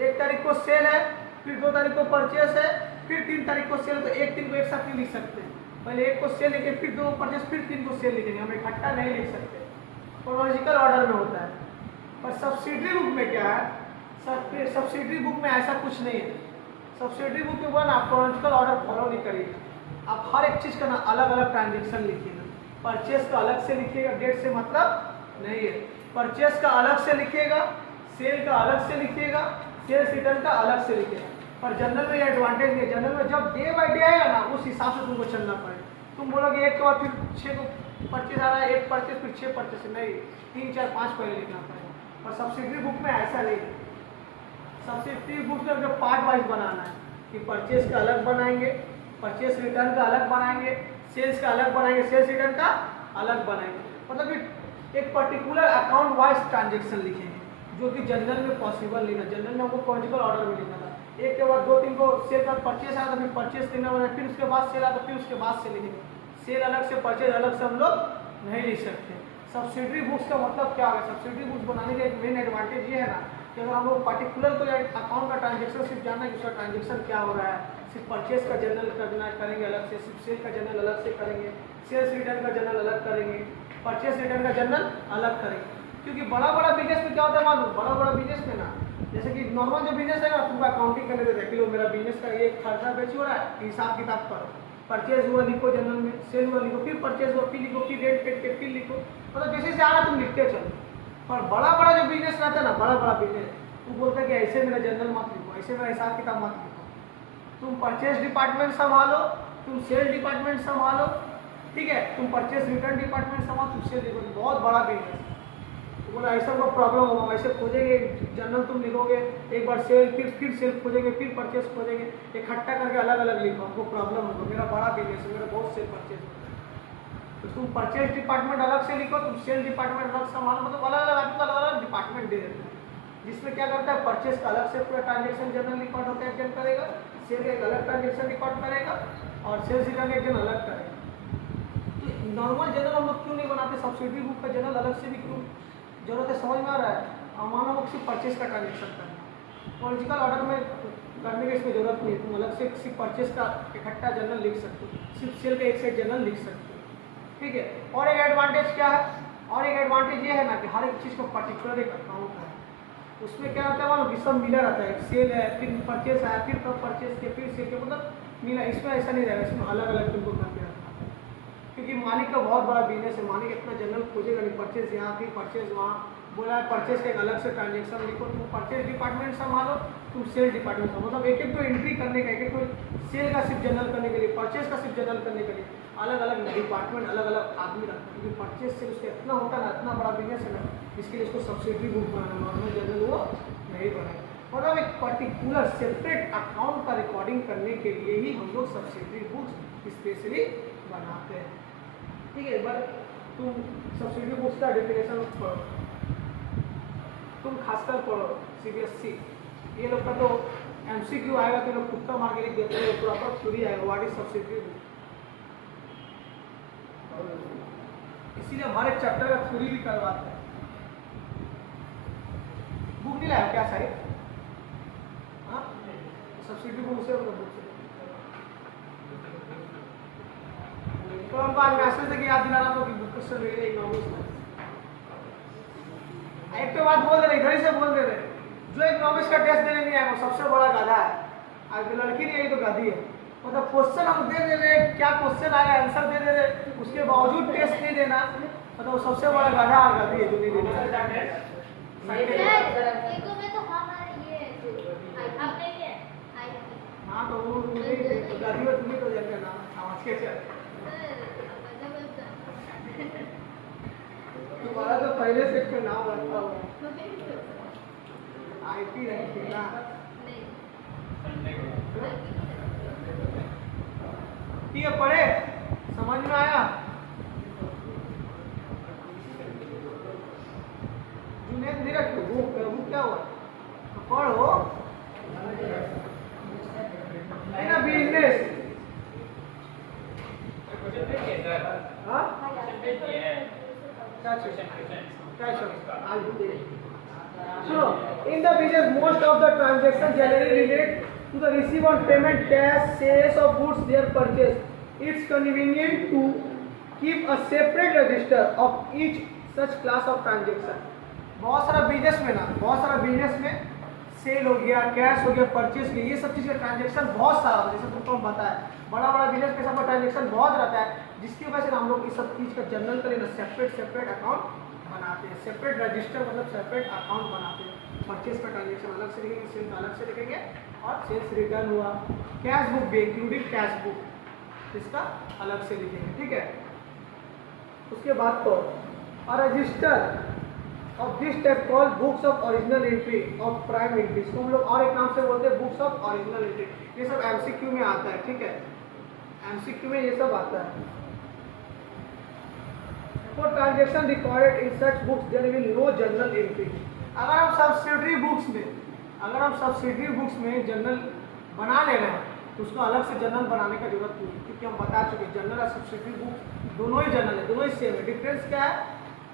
1 तारीख को सेल है, फिर 2 तारीख को परचेस है, फिर 3 तारीख को सेल, तो 1-3 को एक साथ नहीं लिख सकते। पहले 1 को सेल लिखे, फिर 2 को परचेस, फिर 3 को सेल लिखेंगे, हम इकट्ठा नहीं लिख सकते, क्रोनोलॉजिकल ऑर्डर में होता है। पर सब्सिडरी बुक में क्या है, सब्सिडरी बुक में ऐसा कुछ नहीं है। सब्सिडरी बुक में आप क्रोनोलॉजिकल ऑर्डर फॉलो नहीं करिएगा, आप हर एक चीज़ का ना अलग अलग ट्रांजेक्शन लिखिएगा। परचेस का अलग से लिखिएगा, डेट से मतलब नहीं है। परचेस का अलग से लिखिएगा, सेल का अलग से लिखिएगा, सेल्स रिटर्न का अलग से लिखिएगा। पर जनरल में ये एडवांटेज है, जनरल में जब डे बाय डे आएगा ना, उस हिसाब से तुमको चलना पड़ेगा। तुम बोलोगे 1 के बाद फिर 6 को परचेस आ रहा है, 1 परचेस फिर 6 परचेस, नहीं, 3, 4, 5 पहले लिखना पड़ेगा। और सब्सिडरी बुक में ऐसा नहीं है। सब्सिडरी बुक में जो पार्ट वाइज बनाना है कि परचेस का अलग बनाएंगे, परचेस रिटर्न का अलग बनाएंगे, सेल्स का अलग बनाएंगे, सेल्स रिटर्न का अलग बनाएंगे, मतलब कि एक पर्टिकुलर अकाउंट वाइज ट्रांजेक्शन लिखेंगे, जो कि जनरल में पॉसिबल नहीं था। जनरल में हमको क्रोनोलॉजिकल ऑर्डर में लिखना था, 1 के बाद 2-3 को सेल का परचेस आया तो फिर परचेस लिखना पड़ेगा, फिर उसके बाद सेल आया तो फिर उसके बाद से लिखेंगे। सेल अलग से, परचेज अलग से हम लोग नहीं लिख सकते। सब्सिडरी बुक्स का मतलब क्या है, सब्सिडरी बुक्स बनाने का एक मेन एडवांटेज ये है ना कि अगर हम लोग पर्टिकुलर कोई अकाउंट का ट्रांजेक्शन सिर्फ जानना है कि उसका ट्रांजेक्शन क्या हो रहा है, सिर्फ परचेस का जनरल करना करेंगे अलग से, सिर्फ सेल का जनरल अलग से करेंगे, सेल्स रिटर्न का जनरल अलग करेंगे, परचेस रिटर्न का जनरल अलग करेंगे। क्योंकि बड़ा बड़ा बिजनेस में क्या होता है मालूम, बड़ा बड़ा बिजनेस में ना, जैसे कि नॉर्मल जो बिजनेस है ना, तुमको अकाउंटिंग करने देते हैं कि लो मेरा बिजनेस का ये खर्चा बेची हो रहा है, हिसाब किताब करो, परचेज हुआ लिखो जनरल में, सेल हुआ लिखो, फिर परचेज हुआ फिर लिखो, फिर रेट पेड के फिर लिखो, मतलब जैसे से आ रहा तुम लिखते चलो। पर बड़ा बड़ा जो बिजनेस रहता है ना, बड़ा बड़ा बिजनेस, तू बोलता है कि ऐसे मेरा जनरल मत लिखो, ऐसे मेरा हिसाब किताब मत लिखो, तुम परचेज डिपार्टमेंट संभालो, तुम सेल डिपार्टमेंट संभालो, ठीक है, तुम परचेज रिटर्न डिपार्टमेंट संभालो, तुम सेल डिपार्टमेंट, बहुत बड़ा बिजनेस। तो बोला ऐसा कोई प्रॉब्लम होगा, ऐसे खोजेंगे जनरल तुम लिखोगे, एक बार सेल, फिर सेल खोजेंगे, फिर परचेस खोजेंगे, इकट्ठा करके अलग अलग लिखो, हमको प्रॉब्लम होगा, मेरा बड़ा बिजनेस है, मेरा बहुत सेल परचेज होता है। तो तुम परचेज डिपार्टमेंट अलग से लिखो, तुम सेल डिपार्टमेंट अलग संभालो, मतलब अलग अलग आदमी को अलग अलग डिपार्टमेंट दे देते हैं, जिसमें क्या करता है, परचेस का अलग से पूरा ट्रांजेक्शन जनरल रिकॉर्ड होता है, एक करेगा, सेल का एक अलग ट्रांजेक्शन रिकॉर्ड करेगा, और सेल्स रिटर्न एक जन अलग करेगा। तो नॉर्मल जनरल हम लोग क्यों नहीं बनाते, सब्सिडरी बुक का जनरल अलग से भी क्यों जरूरत है, समझ में आ रहा है। हमारा लोग सिर्फ परचेस का ट्रांजेक्शन करना है, क्रोनोलॉजिकल ऑर्डर में करने की इसमें जरूरत नहीं है, तुम अलग से सिर्फ परचेस का इकट्ठा जनरल लिख सकते हो, सिर्फ सेल का एक से जनरल लिख सकते हो, ठीक है। और एक एडवांटेज क्या है, और एक एडवांटेज ये है ना कि हर एक चीज़ को पर्टिकुलर एक अकाउंट है, उसमें क्या होता है मालूम कि सब मिला रहता है, सेल है, फिर परचेस आया, फिर कब परचेस के, फिर सेल के, मतलब मिला। इसमें ऐसा नहीं रहेगा, इसमें अलग अलग तुमको करके रखना है, क्योंकि मालिक का बहुत बड़ा बिजनेस है, मालिक इतना जनरल खोजेगा नहीं, परचेज यहाँ फिर परचेज वहाँ, बोला है परचेज का एक अलग से ट्रांजेक्शन लिखो, तुम परचेज डिपार्टमेंट संभालो, तुम सेल डिपार्टमेंट संभालो, मतलब एक एक को एंट्री करने का, एक एक को सेल का सिर्फ जनरल करने के लिए, परचेज का सिर्फ जनरल करने के लिए अलग अलग डिपार्टमेंट, अलग अलग आदमी रखते हैं, क्योंकि परचेज से उसका इतना होता है ना, इतना बड़ा बिजनेस है ना, इसके लिए उसको सब्सिडरी बुक बनाना, नॉर्मल जनरल वो नहीं बनाए, मतलब एक पर्टिकुलर सेपरेट अकाउंट का रिकॉर्डिंग करने के लिए ही हम लोग सब्सिडरी बुक्स स्पेशली बनाते हैं, ठीक है। एक बार तुम सब्सिडरी बुक्स का डेफिनेशन पढ़ो, तुम खासकर पढ़ो CBSE, ये लोग का तो MCQ आएगा तो लोग तुक्का मार के लिख देते हैं, प्रॉपर थ्योरी आएगा व्हाट इज सब्सिडरी बुक, इसीलिए हमारे चैप्टर का थ्योरी भी करवाते हैं। बुक नहीं लाया क्या साहिब, हाँ सब्सिडरी बुक से बुक से तो हमको आज मैसेज से याद दिलाना तो कि बुक से मेरे इकोनॉमिक्स में एक तो बात बोल दे रहे, इधर ही से बोल दे रहे, जो इकोनॉमिक्स का टेस्ट देने नहीं आया वो सबसे बड़ा गधा है, आज लड़की नहीं आई तो गधी है, मतलब क्वेश्चन हम दे दे रहे, क्या क्वेश्चन आया आंसर दे दे रहे, उसके बावजूद टेस्ट नहीं देना, मतलब सबसे बड़ा गधा और गधी है जो नहीं देना। हाँ तो वो गधी और तुम्हें तो जैसे नाम के चल। सर मतलब तुम्हारा तो पहले से क्यों नाम रखा हुआ है? आईपी रखी ना। ठीक है, पढ़े, समझ में आया? जुनेद नहीं रखो, बुक क्या हुआ? पढ़ो। है ना बिजनेस? हाँ? So, in the business, most of the transactions generally relate to the receipt on payment, cash, sales of goods, their purchase. It's convenient to keep a separate register of each such class of transaction. बहुत सारा business में cell हो गया, cash हो गया, purchase हो गया, ये सब चीज़ का ट्रांजेक्शन बहुत सारा होता है। जैसे तुमको हम बताया, बड़ा बिजनेस के सब ट्रांजेक्शन बहुत रहता है, जिसकी वजह से हम लोग इस सब चीज़ का जनरल करें सेपरेट अकाउंट बनाते हैं, सेपरेट रजिस्टर मतलब सेपरेट अकाउंट बनाते हैं। परचेस का ट्रांजेक्शन अलग से लिखेंगे, सेल अलग से लिखेंगे, और सेल्स रिटर्न हुआ, कैश बुक भी इंक्लूडिंग कैश बुक इसका अलग से लिखेंगे। ठीक है, उसके बाद तो register of this type called books of original entry of prime entry, इसको हम लोग और एक नाम से बोलते हैं बुक्स ऑफ ओरिजिनल एंट्री। ये सब एमसीक्यू में आता है। ठीक है, एमसीक्यू में ये सब आता है। For transaction recorded in such books there will be no journal entry. अगर हम सब्सिडरी बुक्स में जर्नल बना ले रहे हैं तो उसको अलग से जर्नल बनाने का जरूरत नहीं है, क्योंकि हम बता चुके जर्नल और सब्सिडरी बुक दोनों ही जर्नल है, दोनों ही सेम है। डिफरेंस क्या है?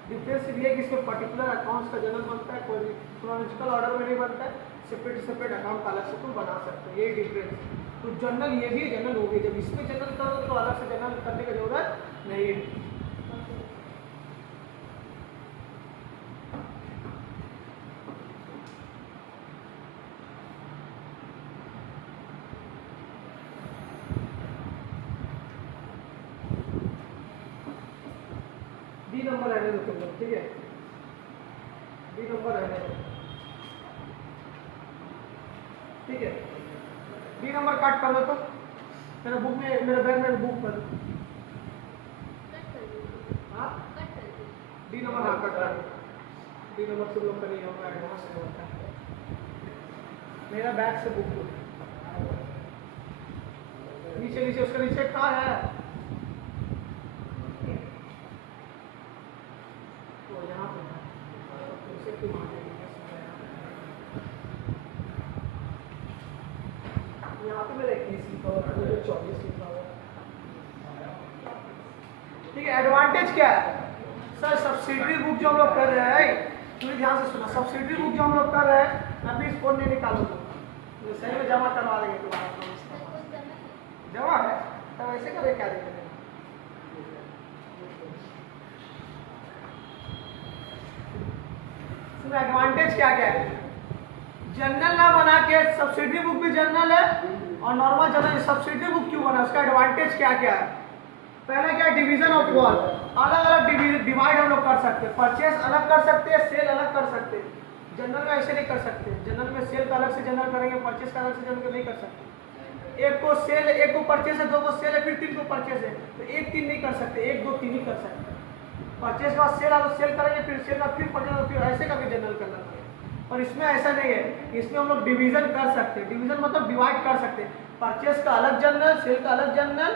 डिफरेंस ये है कि इसमें पर्टिकुलर अकाउंट्स का जर्नल बनता है, कोई क्रोनोलॉजिकल ऑर्डर में नहीं बनता है, सेपरेट अकाउंट का अलग से तुम बना सकते हो, ये डिफरेंस। तो जर्नल ये भी जर्नल हो गई, जब इसमें जर्नल करो तो अलग से जर्नल करने की जरूरत नहीं है। बी नंबर रहने दो तुम लोग, ठीक है, बी नंबर रहने दो, ठीक है। बी नंबर कट कर लो, तो मेरा बुक में, मेरे बैग में बुक कर दो। हाँ, बी नंबर हाँ कट कर, बी नंबर तुम लोग का नहीं होगा, एडवांस में होता है। मेरा बैग से बुक लो, नीचे उसका नीचे कहाँ है? ठीक है, एडवांटेज क्या है सर? सब्सिडरी बुक जो हम लोग कर रहे हैं, पूरी ध्यान से सुना, सब्सिडरी बुक जो हम लोग कर रहे हैं, अभी इस फोन नहीं निकालो तो सही में जमा करवा देंगे तुम्हारा, जमा है तब ऐसे करे क्या दिक्कत है? सुना, एडवांटेज क्या क्या है? जर्नल ना बना के, सब्सिडरी बुक भी जर्नल है और नॉर्मल जर्नल। सब्सिडरी बुक क्यों बना, उसका एडवांटेज क्या क्या है? पहला क्या, डिवीजन ऑफ वर्क, अलग अलग डिवाइड हम लोग कर सकते हैं, परचेस अलग कर सकते हैं, सेल अलग कर सकते हैं। जनरल में ऐसे नहीं कर सकते, जनरल में सेल का अलग से जनरल करेंगे, परचेस का अलग से जनरल नहीं कर सकते। एक को सेल, एक को परचेस है, दो को सेल है, फिर तीन को परचेस है, तो एक तीन नहीं कर सकते, एक दो तीन ही कर सकते। परचेस के बाद सेल आ तो सेल करेंगे, फिर सेल का फिर परचेस, फिर ऐसे करके जनरल करना पड़ेगा। और इसमें ऐसा नहीं है, इसमें हम लोग डिवीजन कर सकते हैं, डिवीजन मतलब डिवाइड कर सकते हैं, परचेस का अलग जनरल, सेल का अलग जनरल,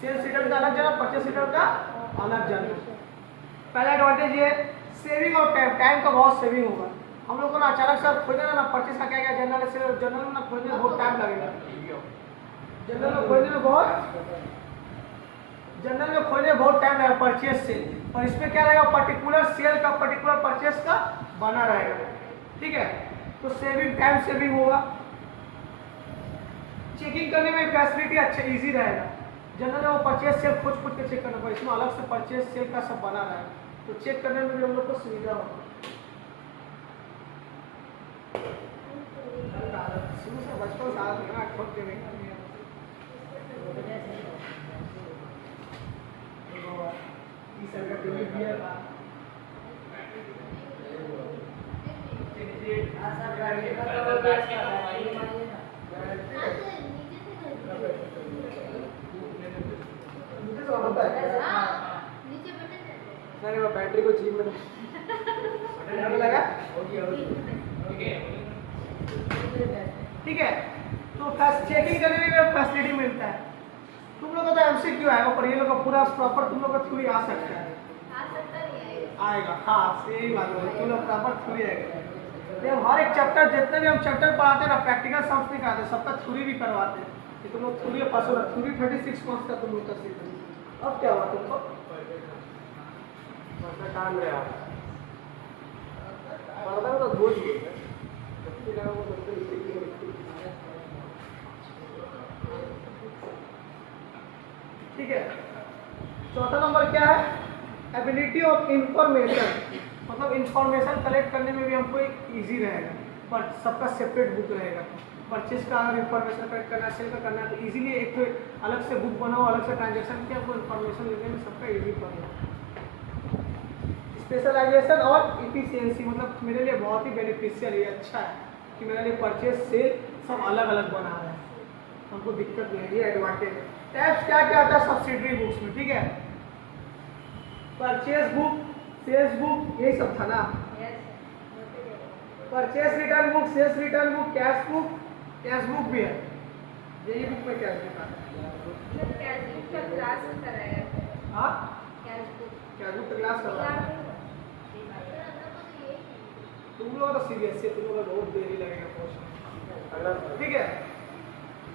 सेल्स रिटर्न का अलग जनरल, परचेस रिटर्न का अलग जनरल। पहला एडवांटेज ये सेविंग और टाइम का बहुत सेविंग होगा। हम लोग को ना अचानक से खोजना ना परचेस का क्या क्या जनरल है, सेल जनरल में ना खोजने में बहुत टाइम लगेगा, जनरल में खोजने में बहुत टाइम लगेगा परचेस से। और इसमें क्या रहेगा, पर्टिकुलर सेल का पर्टिकुलर परचेस का बना रहेगा, ठीक है। तो सेविंग, टाइम सेविंग होगा, चेकिंग करने में फैसिलिटी अच्छा इजी रहेगा। जनरल में वो परचेस सेल खोज के चेक करना पड़ेगा, इसमें अलग से परचेस सेल का सब बना रहा है, तो चेक करने में भी हम लोग को सुविधा होगा। शुरू से बचपन से आदत है ना, खोज के नहीं होता है क्या? हाँ, नीचे बटन है। नहीं वो बैटरी को छीन में क्या लगा? ठीक है, तो चेकिंग करने में फैसिलिटी मिलता है। तुम लोग का तो एमसीक्यू आएगा पर ये लोग का पूरा प्रॉपर तुम लोग का थ्योरी आ सकता है। आ सकता नहीं है। आएगा, हाँ सही बात है, तुम लोग प्रॉपर थ्योरी आएगा। तो हर एक चैप्टर जितने भी हम चैप्टर पढ़ाते हैं ना, प्रैक्टिकल सम्स नहीं कराते, सबका थ्योरी भी करवाते हैं कि तुम लोग थ्योरी पास हो। थ्योरी 36 मार्क्स का तुम लोग का सीख। अब क्या हुआ तुमको? काम रहे आप पढ़ता तो भूल गए। ठीक है, चौथा नंबर क्या है? एबिलिटी ऑफ इंफॉर्मेशन, मतलब इंफॉर्मेशन कलेक्ट करने में भी हमको इजी रहेगा, पर सबका सेपरेट बुक रहेगा। परचेज का अगर इंफॉर्मेशन कलेक्ट करना है, सेल का करना है, तो इजीली एक तो अलग से बुक बनाओ, अलग से ट्रांजेक्शन किया, आपको इन्फॉर्मेशन लेने में सबका इजी पड़ेगा। स्पेशलाइजेशन और इफिशियंसी, मतलब मेरे लिए बहुत ही बेनिफिशियल है, अच्छा है कि मेरे लिए परचेज सेल सब अलग अलग बना रहे हैं, हमको दिक्कत नहीं है, ये एडवांटेज है। टैक्स क्या क्या आता है सब्सिडरी बुक्स में, ठीक है? परचेज बुक, सेल्स बुक, यही सब था ना। Purchase return book, sales return book, cash book भी है, यही बुक में कैश बुक आता है। हाँ, कैश बुक क्लास कर रहा है। तुम लोग तो सीरियस है, तुम लोग बहुत देरी लगेगा पहुंचने, ठीक है?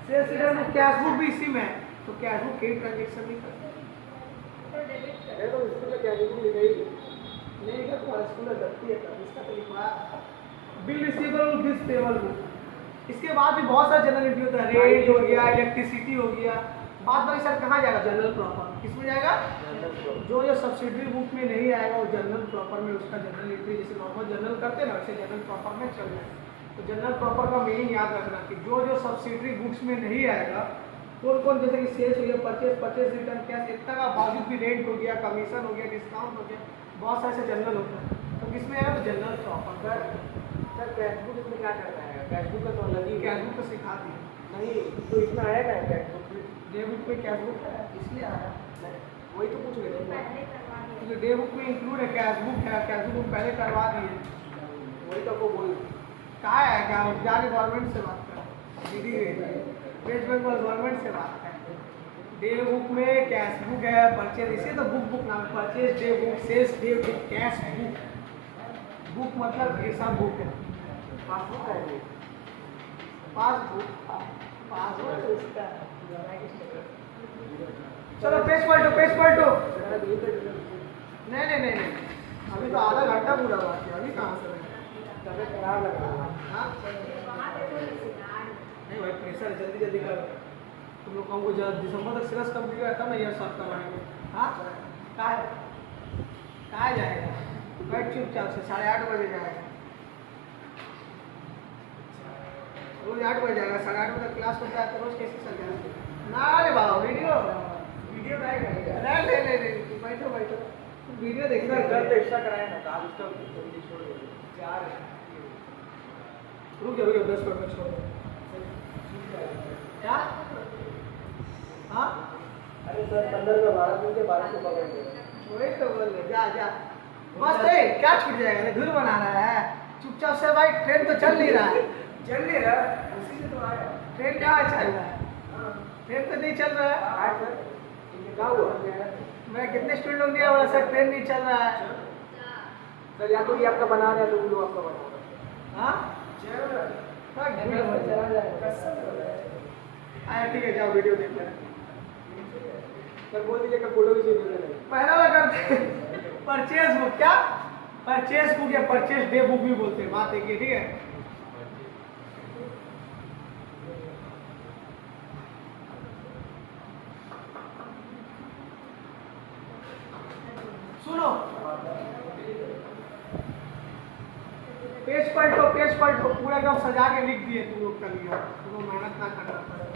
Sales return book, cash book भी इसी में है, तो कैश बुक कई ट्रांजेक्शन नहीं करते। तो इसमें क्या लिखाई नहीं का तो स्कूल में दत्ती है, तब इसका तो लिखवाया bill receivable this payable book. इसके बाद भी बहुत सारे जनरल एंट्री होता है, रेंट हो गया, इलेक्ट्रिसिटी हो गया। बात बाकी सर कहाँ जाएगा? General proper. किसमें जाएगा? जो जो सब्सिडरी बुक में नहीं आएगा वो जनरल प्रॉपर में उसका जनरल एंट्री, जैसे नॉर्मल जनरल करते हैं ना वैसे जनरल प्रॉपर में चल जाए। तो जनरल प्रॉपर का मीनिंग याद रखना कि जो जो सब्सिडरी बुक्स में नहीं आएगा, कौन कौन, जैसे कि सेल्स हो गया, परचेज रिटर्न, कैश, इतना का बावजूद भी रेंट हो गया, कमीशन हो गया, डिस्काउंट हो गया, बहुत सारे से जनरल होता है। तो किसमें आएगा? तो general proper. Sir cash book इसमें क्या करना है? कैश बुक का तो अलग ही कैश बुक तो सिखा दिया नहीं, तो इसमें आया क्या कैश बुक? डे बुक में कैश बुक है, इसलिए आया। वही तो पूछ रहे थे। तो डे बुक में इंक्लूड है, कैश बुक है, कैश बुक पहले करवा दिए। वही तो आपको बोल कहाँ है क्या? जाके गवर्नमेंट से बात कर, दीदी वेस्ट बंगाल गवर्नमेंट से बात कर। डे बुक में कैश बुक है, परचेज, इसे तो बुक नाम है, purchase day book, sales day book, cash book. Book मतलब ऐसा बुक है, पासबुक है ये। पासबुक, पासबुक तो इसका है। चलो पेज पलटो। नहीं, अभी तो आधा घंटा पूरा बाकी है, अभी कहाँ से तबियत खराब लग रहा है। हाँ? नहीं भाई, प्रेशर जल्दी कर। तुम लोग हमको दिसंबर तक सिलेबस कंप्लीट करता मैं ईयर शॉर्ट करवाएंगे। हाँ, कहाँ जाएगा? बैठ चुपचाप से, 8:30 बजे जाएगा, रोज 8 बजे जाएगा, 8:30 बजे क्लास होता है, तो रोज कैसे चल जाएगा? ना रे बाबा, वीडियो नहीं, बैठो, वीडियो देखना घर तो एक्स्ट्रा कराया ना, तो आप उसका जल्दी छोड़ दो। रुक जाओ 10 मिनट में छोड़ दो। क्या? हाँ, अरे सर 15 में 12 दिन के 12 को पकड़ गए। वही तो बोल रहे, जा बस। क्या छूट जाएगा? नहीं धुर बना रहा है, चुपचाप से भाई, ट्रेन तो चल नहीं रहा है। उसी से तो आया। ट्रेन कहाँ चल रहा है? ट्रेन तो नहीं चल रहा है। हाँ सर, क्या हुआ? मैं कितने स्टूडेंट लोग दिया बोला सर ट्रेन नहीं चल रहा है। सर या तो ये आपका बना रहे हैं, तो वो लोग आपका बना रहे हैं। हाँ, आया ठीक है, जाओ वीडियो देख लेना। सर बोल दीजिए कि फोटो भी चाहिए। पहला वाला करते परचेज बुक, क्या परचेज बुक या परचेज डे बुक भी बोलते हैं, बात एक ही, ठीक है? सुनो, पेज पलटो, पूरा एकदम सजा के लिख दिए तुम लोग कर लिया, तुम मेहनत ना करना पड़ेगा।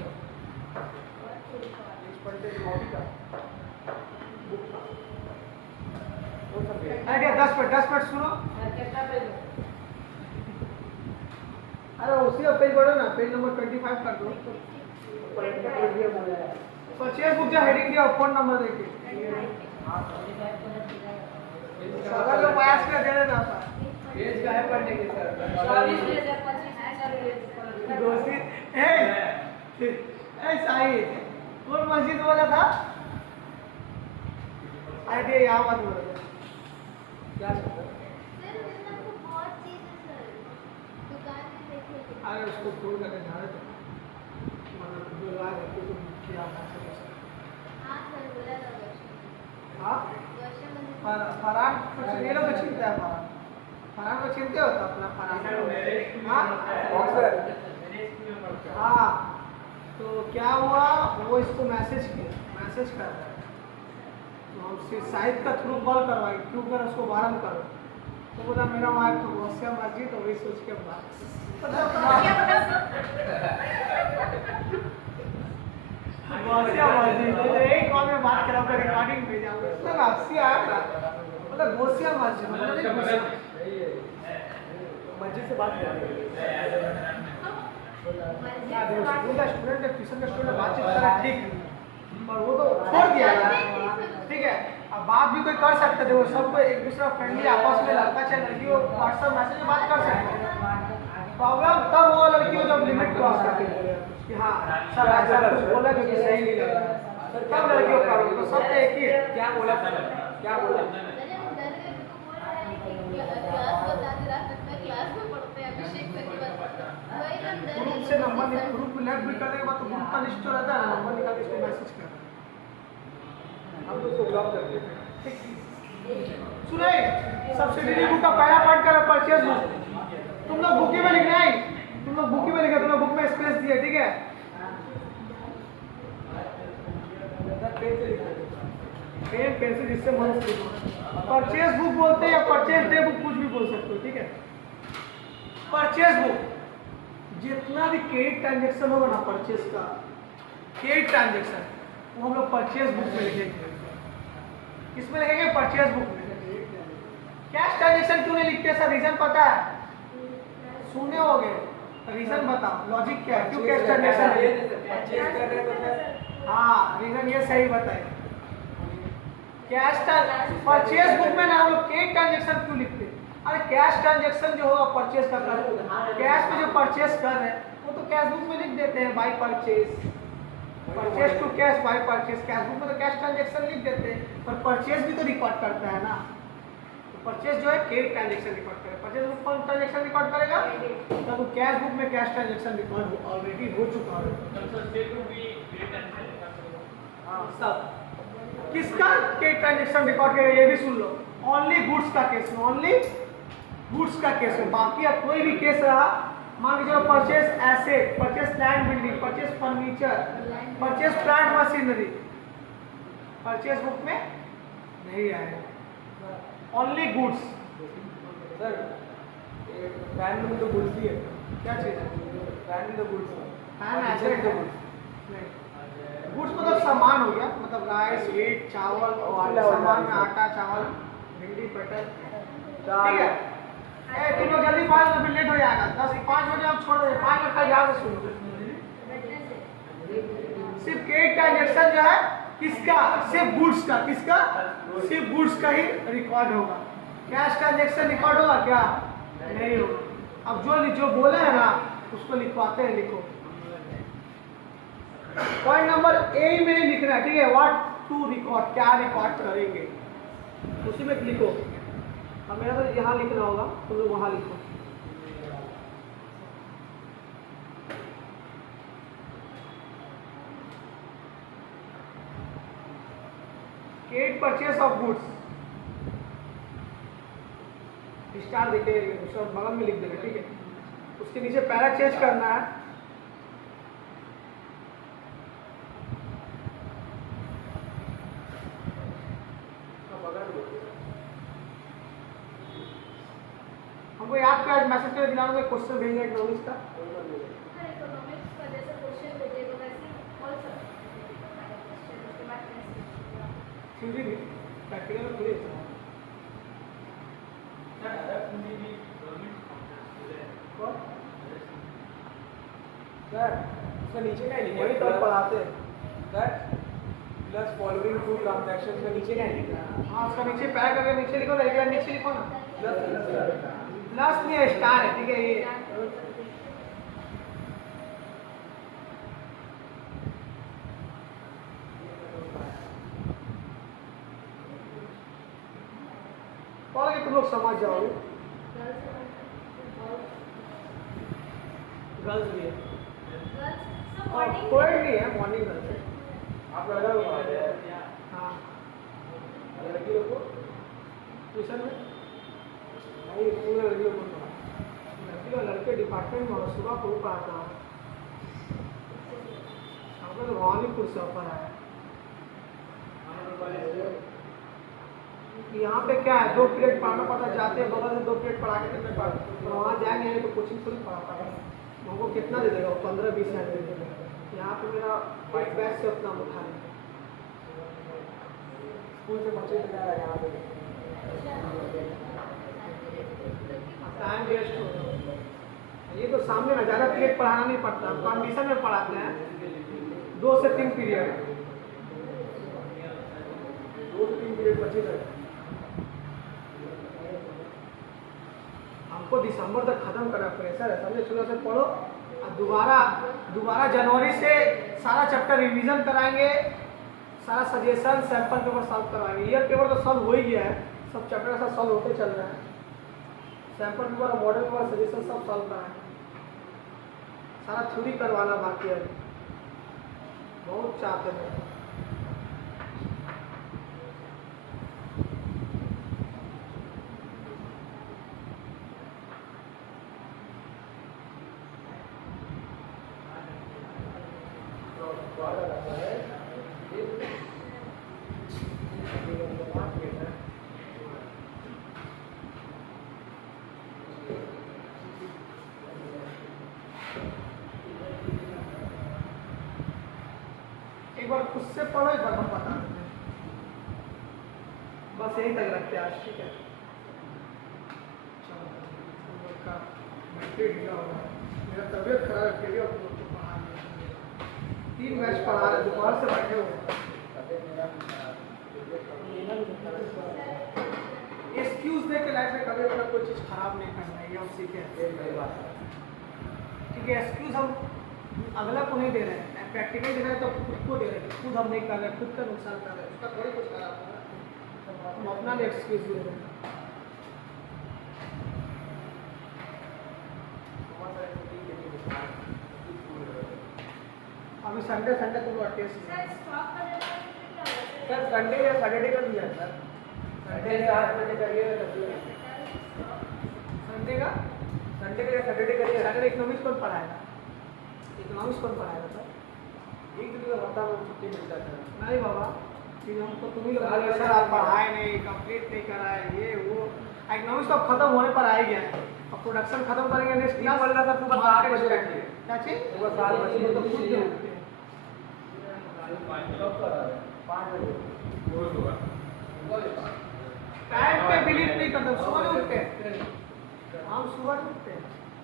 अरे 10 मिनट सुनो। अरे उसी पेज पढ़ो ना, पेज नंबर 25 कर दो। परचेज बुक जो हेडिंग दिया फोन नंबर देखिए। अगर लोग पास कर दे रहे ना पेज का है पढ़ने के सर दोस्ती ए साहिद कौन मस्जिद बोला था अरे यहाँ मत बोलो क्या सर सर मतलब को बहुत चीज है सर दुकान में देखे अरे उसको खोल करके झाड़े तो मतलब जो लाए थे तुम क्या हाँ सर बोला था हाँ वर्षा मंदिर फरहान कुछ ये लोग को चिंता है फरहान को चिंता होता अपना फरहान हाँ बॉक्सर हाँ तो क्या हुआ वो इसको मैसेज कर रहा है तो हम शाहिद का थ्रू कॉल करवाए क्यों कर उसको वारन करो तो बोला मेरा वहाँ तो गौसिया मस्जिद तो वही सोच के बात गौसिया मस्जिद एक कॉल में बात करा अपना रिकॉर्डिंग भेजा उसमें हंसी आया था मतलब गौसिया मस्जिद मस्जिद से बात कर स्टूडेंट ट्यूशन का स्टूडेंट बातचीत करा ठीक पर वो तो छोड़ दिया ठीक है अब बात भी कोई कर सकते थे वो सबको एक दूसरा फ्रेंडली आपस में लड़का चाहे लड़की वो व्हाट्सएप मैसेज में बात कर सकते हैं प्रॉब्लम तब वो लड़की को जब लिमिट क्रॉस करती है कि हाँ सर ऐसा कुछ बोला जो कि सही नहीं लगा तब लड़की को प्रॉब्लम तो सब तो एक ही है क्या बोला क्या बोला अरे हम डर गए तो बोल रहा है कि क्लास बताते रह सकता है क्लास में पढ़ते हैं अभिषेक सर की बात वही हम डर ग्रुप से नंबर ग्रुप में लेफ्ट भी करने के बाद तो ग्रुप का लिस्ट रहता है नंबर निकाल के इसको मैसेज कर हम तो उसको ब्लॉक कर देते सुने सब्सिडी बुक का पहला पार्ट कर परचेज बुक तुम लोग बुक में लिखना है तुम लोग बुक में लिखा तुम लोग बुक में स्पेस दिए ठीक है पेन पेंसिल जिससे मन परचेज बुक बोलते हैं या परचेज डे बुक कुछ भी बोल सकते हो ठीक है परचेज बुक जितना भी क्रेडिट ट्रांजेक्शन होगा ना परचेज का क्रेडिट ट्रांजेक्शन वो हम लोग परचेज बुक में लिखेंगे किसमें लिखेंगे परचेज बुक में कैश ट्रांजेक्शन क्यों नहीं लिखते सर रीजन पता है सुने होगे रीजन बताओ लॉजिक क्या है क्यों कैश ट्रांजेक्शन हाँ रीजन ये सही बताए कैश परचेज बुक में ना हम लोग क्रेडिट ट्रांजेक्शन क्यों लिखते अरे कैश ट्रांजेक्शन जो होगा परचेज का कर कैश पे जो परचेज कर रहे हैं वो तो कैश बुक में लिख देते हैं by purchase to cash by purchase cash book में तो कैश ट्रांजेक्शन लिख देते हैं पर परचेज भी तो रिकॉर्ड करता है ना तो परचेज जो है क्रेडिट ट्रांजेक्शन रिकॉर्ड करेगा परचेज बुक कौन ट्रांजेक्शन रिकॉर्ड करेगा तब तो कैश बुक में कैश ट्रांजेक्शन रिकॉर्ड ऑलरेडी हो चुका है हाँ सब किसका क्रेडिट ट्रांजेक्शन रिकॉर्ड करेगा ये भी सुन लो ओनली गुड्स का केस में ओनली गुड्स का केस में बाकी कोई भी केस रहा मान लीजिए purchase asset purchase land building purchase furniture purchase plant machinery purchase book में नहीं आएगा ओनली गुड्स सर फैन में तो गुड्स ही है क्या चीज है फैन में तो गुड्स फैन एसेट है गुड्स मतलब सामान हो गया मतलब राइस वीट चावल सामान में आटा चावल भिंडी पटल ठीक है तुम लोग जल्दी 5 मिनट लेट हो जाएगा 5 बजे हम छोड़ देंगे 5 मिनट का ध्यान से सुनो सिर्फ क्रेडिट ट्रांजेक्शन जो है किसका सिर्फ गुड्स का किसका सिर्फ गुड्स का ही रिकॉर्ड होगा कैश ट्रांजेक्शन रिकॉर्ड होगा क्या नहीं होगा अब जो बोले हैं ना उसको लिखवाते हैं लिखो पॉइंट नंबर ए में लिखना है ठीक है व्हाट टू रिकॉर्ड क्या रिकॉर्ड करेंगे उसी में लिखो अब मेरा तो यहाँ लिखना होगा तुम लोग वहाँ लिखो credit purchase of goods star देखे उसका बगल में लिख देना ठीक है उसके नीचे पैरा चेंज करना है हमको याद कर मैसेज कर दिलाना में क्वेश्चन भेजना इकोनॉमिक्स का इकोनॉमिक्स का जैसा क्वेश्चन भेजेगा वैसे ऑल सब उसके बाद थ्योरी भी प्रैक्टिकल में थोड़ी सर उसका नीचे का ही लिखा वही तो पढ़ाते हैं sir plus following two transactions में नीचे क्या लिखा है? हाँ उसका नीचे पैक करके नीचे लिखो ना, एक लाइन नीचे लिखो ना। प्लस नहीं है, स्टार है, ठीक है ये। और ये तुम लोग समझ जाओगे। गर्ल्स भी है और कोई नहीं है, मॉर्निंग गर्ल्स है। आप लगा हुआ है हाँ लड़की लोग को ट्यूशन में नहीं स्कूल में लड़की लोग को लड़की और लड़के डिपार्टमेंट में सुबह को पढ़ाता हूँ। हम लोग भवानीपुर से ऊपर आया। यहाँ पे क्या है, 2 पीरियड पढ़ाना पड़ता है, जाते हैं बगल से 2 पीरियड पढ़ा के कितने पढ़, और वहाँ जाएंगे तो कोचिंग थोड़ी पढ़ाता है। हमको कितना दे देगा, 15-20 हज़ार दे देगा। यहाँ पे मेरा एक बैच से उतना उठा लेगा। स्कूल से बच्चे तैयार है यहाँ पे टाइम वेस्ट हो रहा है। ये तो सामने ना ज़्यादा पीरियड पढ़ाना नहीं पड़ता, कंडीशन में पढ़ाते हैं 2 से 3 पीरियड। 2 से 3 पीरियड बचे थे। हमको दिसंबर तक खत्म करना प्रेशर है, समझे। शुरू से पढ़ो और दोबारा जनवरी से सारा चैप्टर रिवीजन कराएंगे, सारा सजेशन सैंपल पेपर सॉल्व करवाएंगे। ईयर पेपर तो सॉल्व हो ही गया है, सब चैप्टर का सॉल्व होते चल रहा है। सैंपल पेपर और मॉडल पेपर सजेशन सब सॉल्व कराएंगे, सारा थ्योरी करवाना बाकी है। बहुत चाहते हैं। एक बार खुद से पढ़ो, एक बार हम बता देते हैं। बस यही तक रखते हैं आज, ठीक है। चलो, तुम लोग का बैटरी ढीला हो रहा है, मेरा तबीयत खराब है, फिर भी आप लोग को पढ़ा दिया। 3 बैच पढ़ा रहे, दोपहर से बैठे हुए हैं। एक्सक्यूज दे के लाइफ में कभी अपना कोई चीज़ खराब नहीं करना है, ये हम सीखे हैं। ठीक है, एक्सक्यूज हम अगला को नहीं दे रहे हैं, प्रैक्टिकल दे रहे हैं तो खुद को दे रहे हैं। खुद हम नहीं कर रहे, खुद का नुकसान कर रहे हैं, उसका थोड़ी कुछ खराब हो रहा है, हम अपना भी एक्सक्यूज दे रहे हैं। अभी संडे तुम लोग टेस्ट सर संडे या सैटरडे कर दिया सर। संडे 7 बजे करिए, संडे का संडे का या सैटरडे करिए। सैटरडे इकोनॉमिक्स कौन पढ़ाएगा? इकोनॉमिक्स कौन पढ़ाएगा सर? एक दिन का हफ्ता में छुट्टी मिलता है सर। नहीं बाबा, फिर हमको तुम ही लोग बोले सर आप पढ़ाए नहीं, कंप्लीट नहीं कराए, ये वो। इकोनॉमिक्स तो अब खत्म होने पर आ ही गया है, अब प्रोडक्शन खत्म करेंगे नेक्स्ट क्लास। बोल रहा था सुबह 7 बजे रखिए। क्या चीज? सुबह 7 बजे तो खुद दे उठते हैं। 5 बजे टाइम पे बिलीव नहीं करते, सुबह नहीं उठते हैं। हम सुबह नहीं उठते हैं,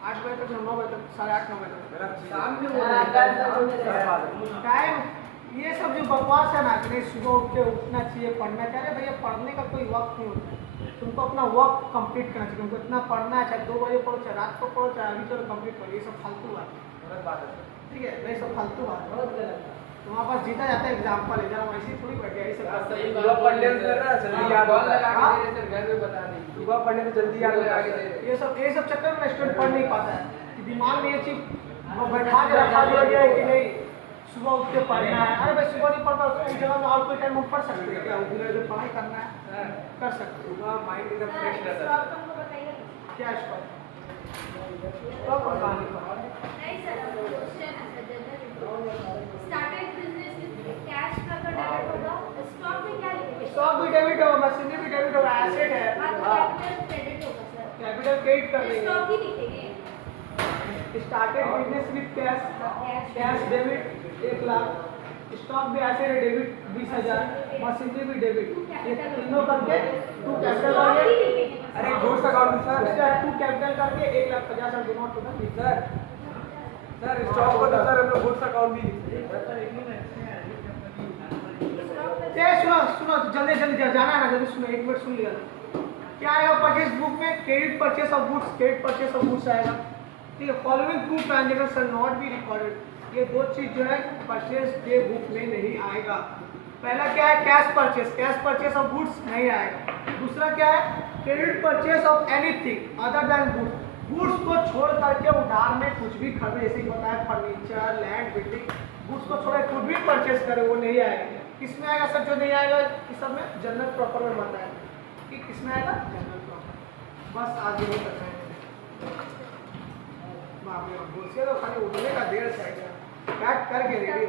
8 बजे तक, 9 बजे तक, 8:30 9 बजे तक शाम में टाइम। ये सब जो बकवास है ना कि नहीं सुबह उठ के उठना चाहिए, पढ़ना चाहिए, भैया पढ़ने का कोई वक्त नहीं होता है। तुमको अपना वर्क कंप्लीट करना चाहिए, तुमको इतना पढ़ना है, चाहे 2 बजे पढ़ो, चाहे रात को पढ़ो, चाहे अभी चलो कंप्लीट करो। ये सब फालतू बात है, ठीक है, नहीं सब फालतू बात है, बहुत गलत है। तुम्हारे पास जीता जाता है एग्जाम्पल है, जरा वैसे ही थोड़ी बैठ गया, ये सब सुबह पढ़ने से ना जल्दी याद होता है। सुबह पढ़ने से जल्दी याद होता है। ये सब चक्कर में स्टूडेंट पढ़ नहीं पाता है कि दिमाग में ये चीज बैठा के रखा दिया गया है कि नहीं सुबह उठ के पढ़ना है। अरे भाई सुबह नहीं पढ़ पाओ, उस जगह में और कोई टाइम पढ़ सकते हैं क्या? जो पढ़ाई करना है कर सकते हो। सुबह माइंड एकदम फ्रेश रहता है। क्या स्टॉक स्टॉक और कहानी पढ़ा नहीं सर, क्वेश्चन है स्टार्टेड बिजनेस विद कैश का तो डेबिट होगा, स्टॉक में क्या लिखेंगे? स्टॉक भी डेबिट होगा, मशीनरी भी डेबिट होगा, एसेट है, कैपिटल क्रेडिट होगा सर, कैपिटल क्रेडिट कर देंगे। स्टॉक ही लिखेंगे। Started business with cash, cash debit 1 lakh, stock भी ऐसे है डेबिट 20,000, मशीनरी भी डेबिट, ये तीनों करके 2 कैपिटल करके, अरे गुड्स अकाउंट सर, उसका 2 कैपिटल करके 1,50,000 डिमांड होगा। सर स्टॉक को तो सर हम लोग गुड्स अकाउंट भी लिखते हैं। स्टॉक सुनो सुनो जल्दी जल्दी जाना है ना, जल्दी सुनो, एक मिनट सुन लिया। क्या आएगा परचेज बुक में? Credit purchase of goods, credit purchase of goods आएगा। ठीक है, following two transaction shall not be recorded. ये दो चीज जो है परचेज डे बुक में नहीं आएगा। पहला क्या है? Cash purchase, cash purchase of goods नहीं आएगा। दूसरा क्या है? Credit purchase of anything other than goods, goods को छोड़ करके उधार में कुछ भी खरीदे, जैसे कि बताया फर्नीचर, लैंड, बिल्डिंग, गुड्स को छोड़ कुछ भी परचेस करे वो नहीं आएगा। किसमें आएगा सर जो नहीं आएगा? इस सब में जनरल प्रॉपर में बताया कि किसमें आएगा? General proper. बस आगे नहीं करना है, बाप रे, बोलते तो खाली उठने का देर से आएगा, बैठ करके रेडी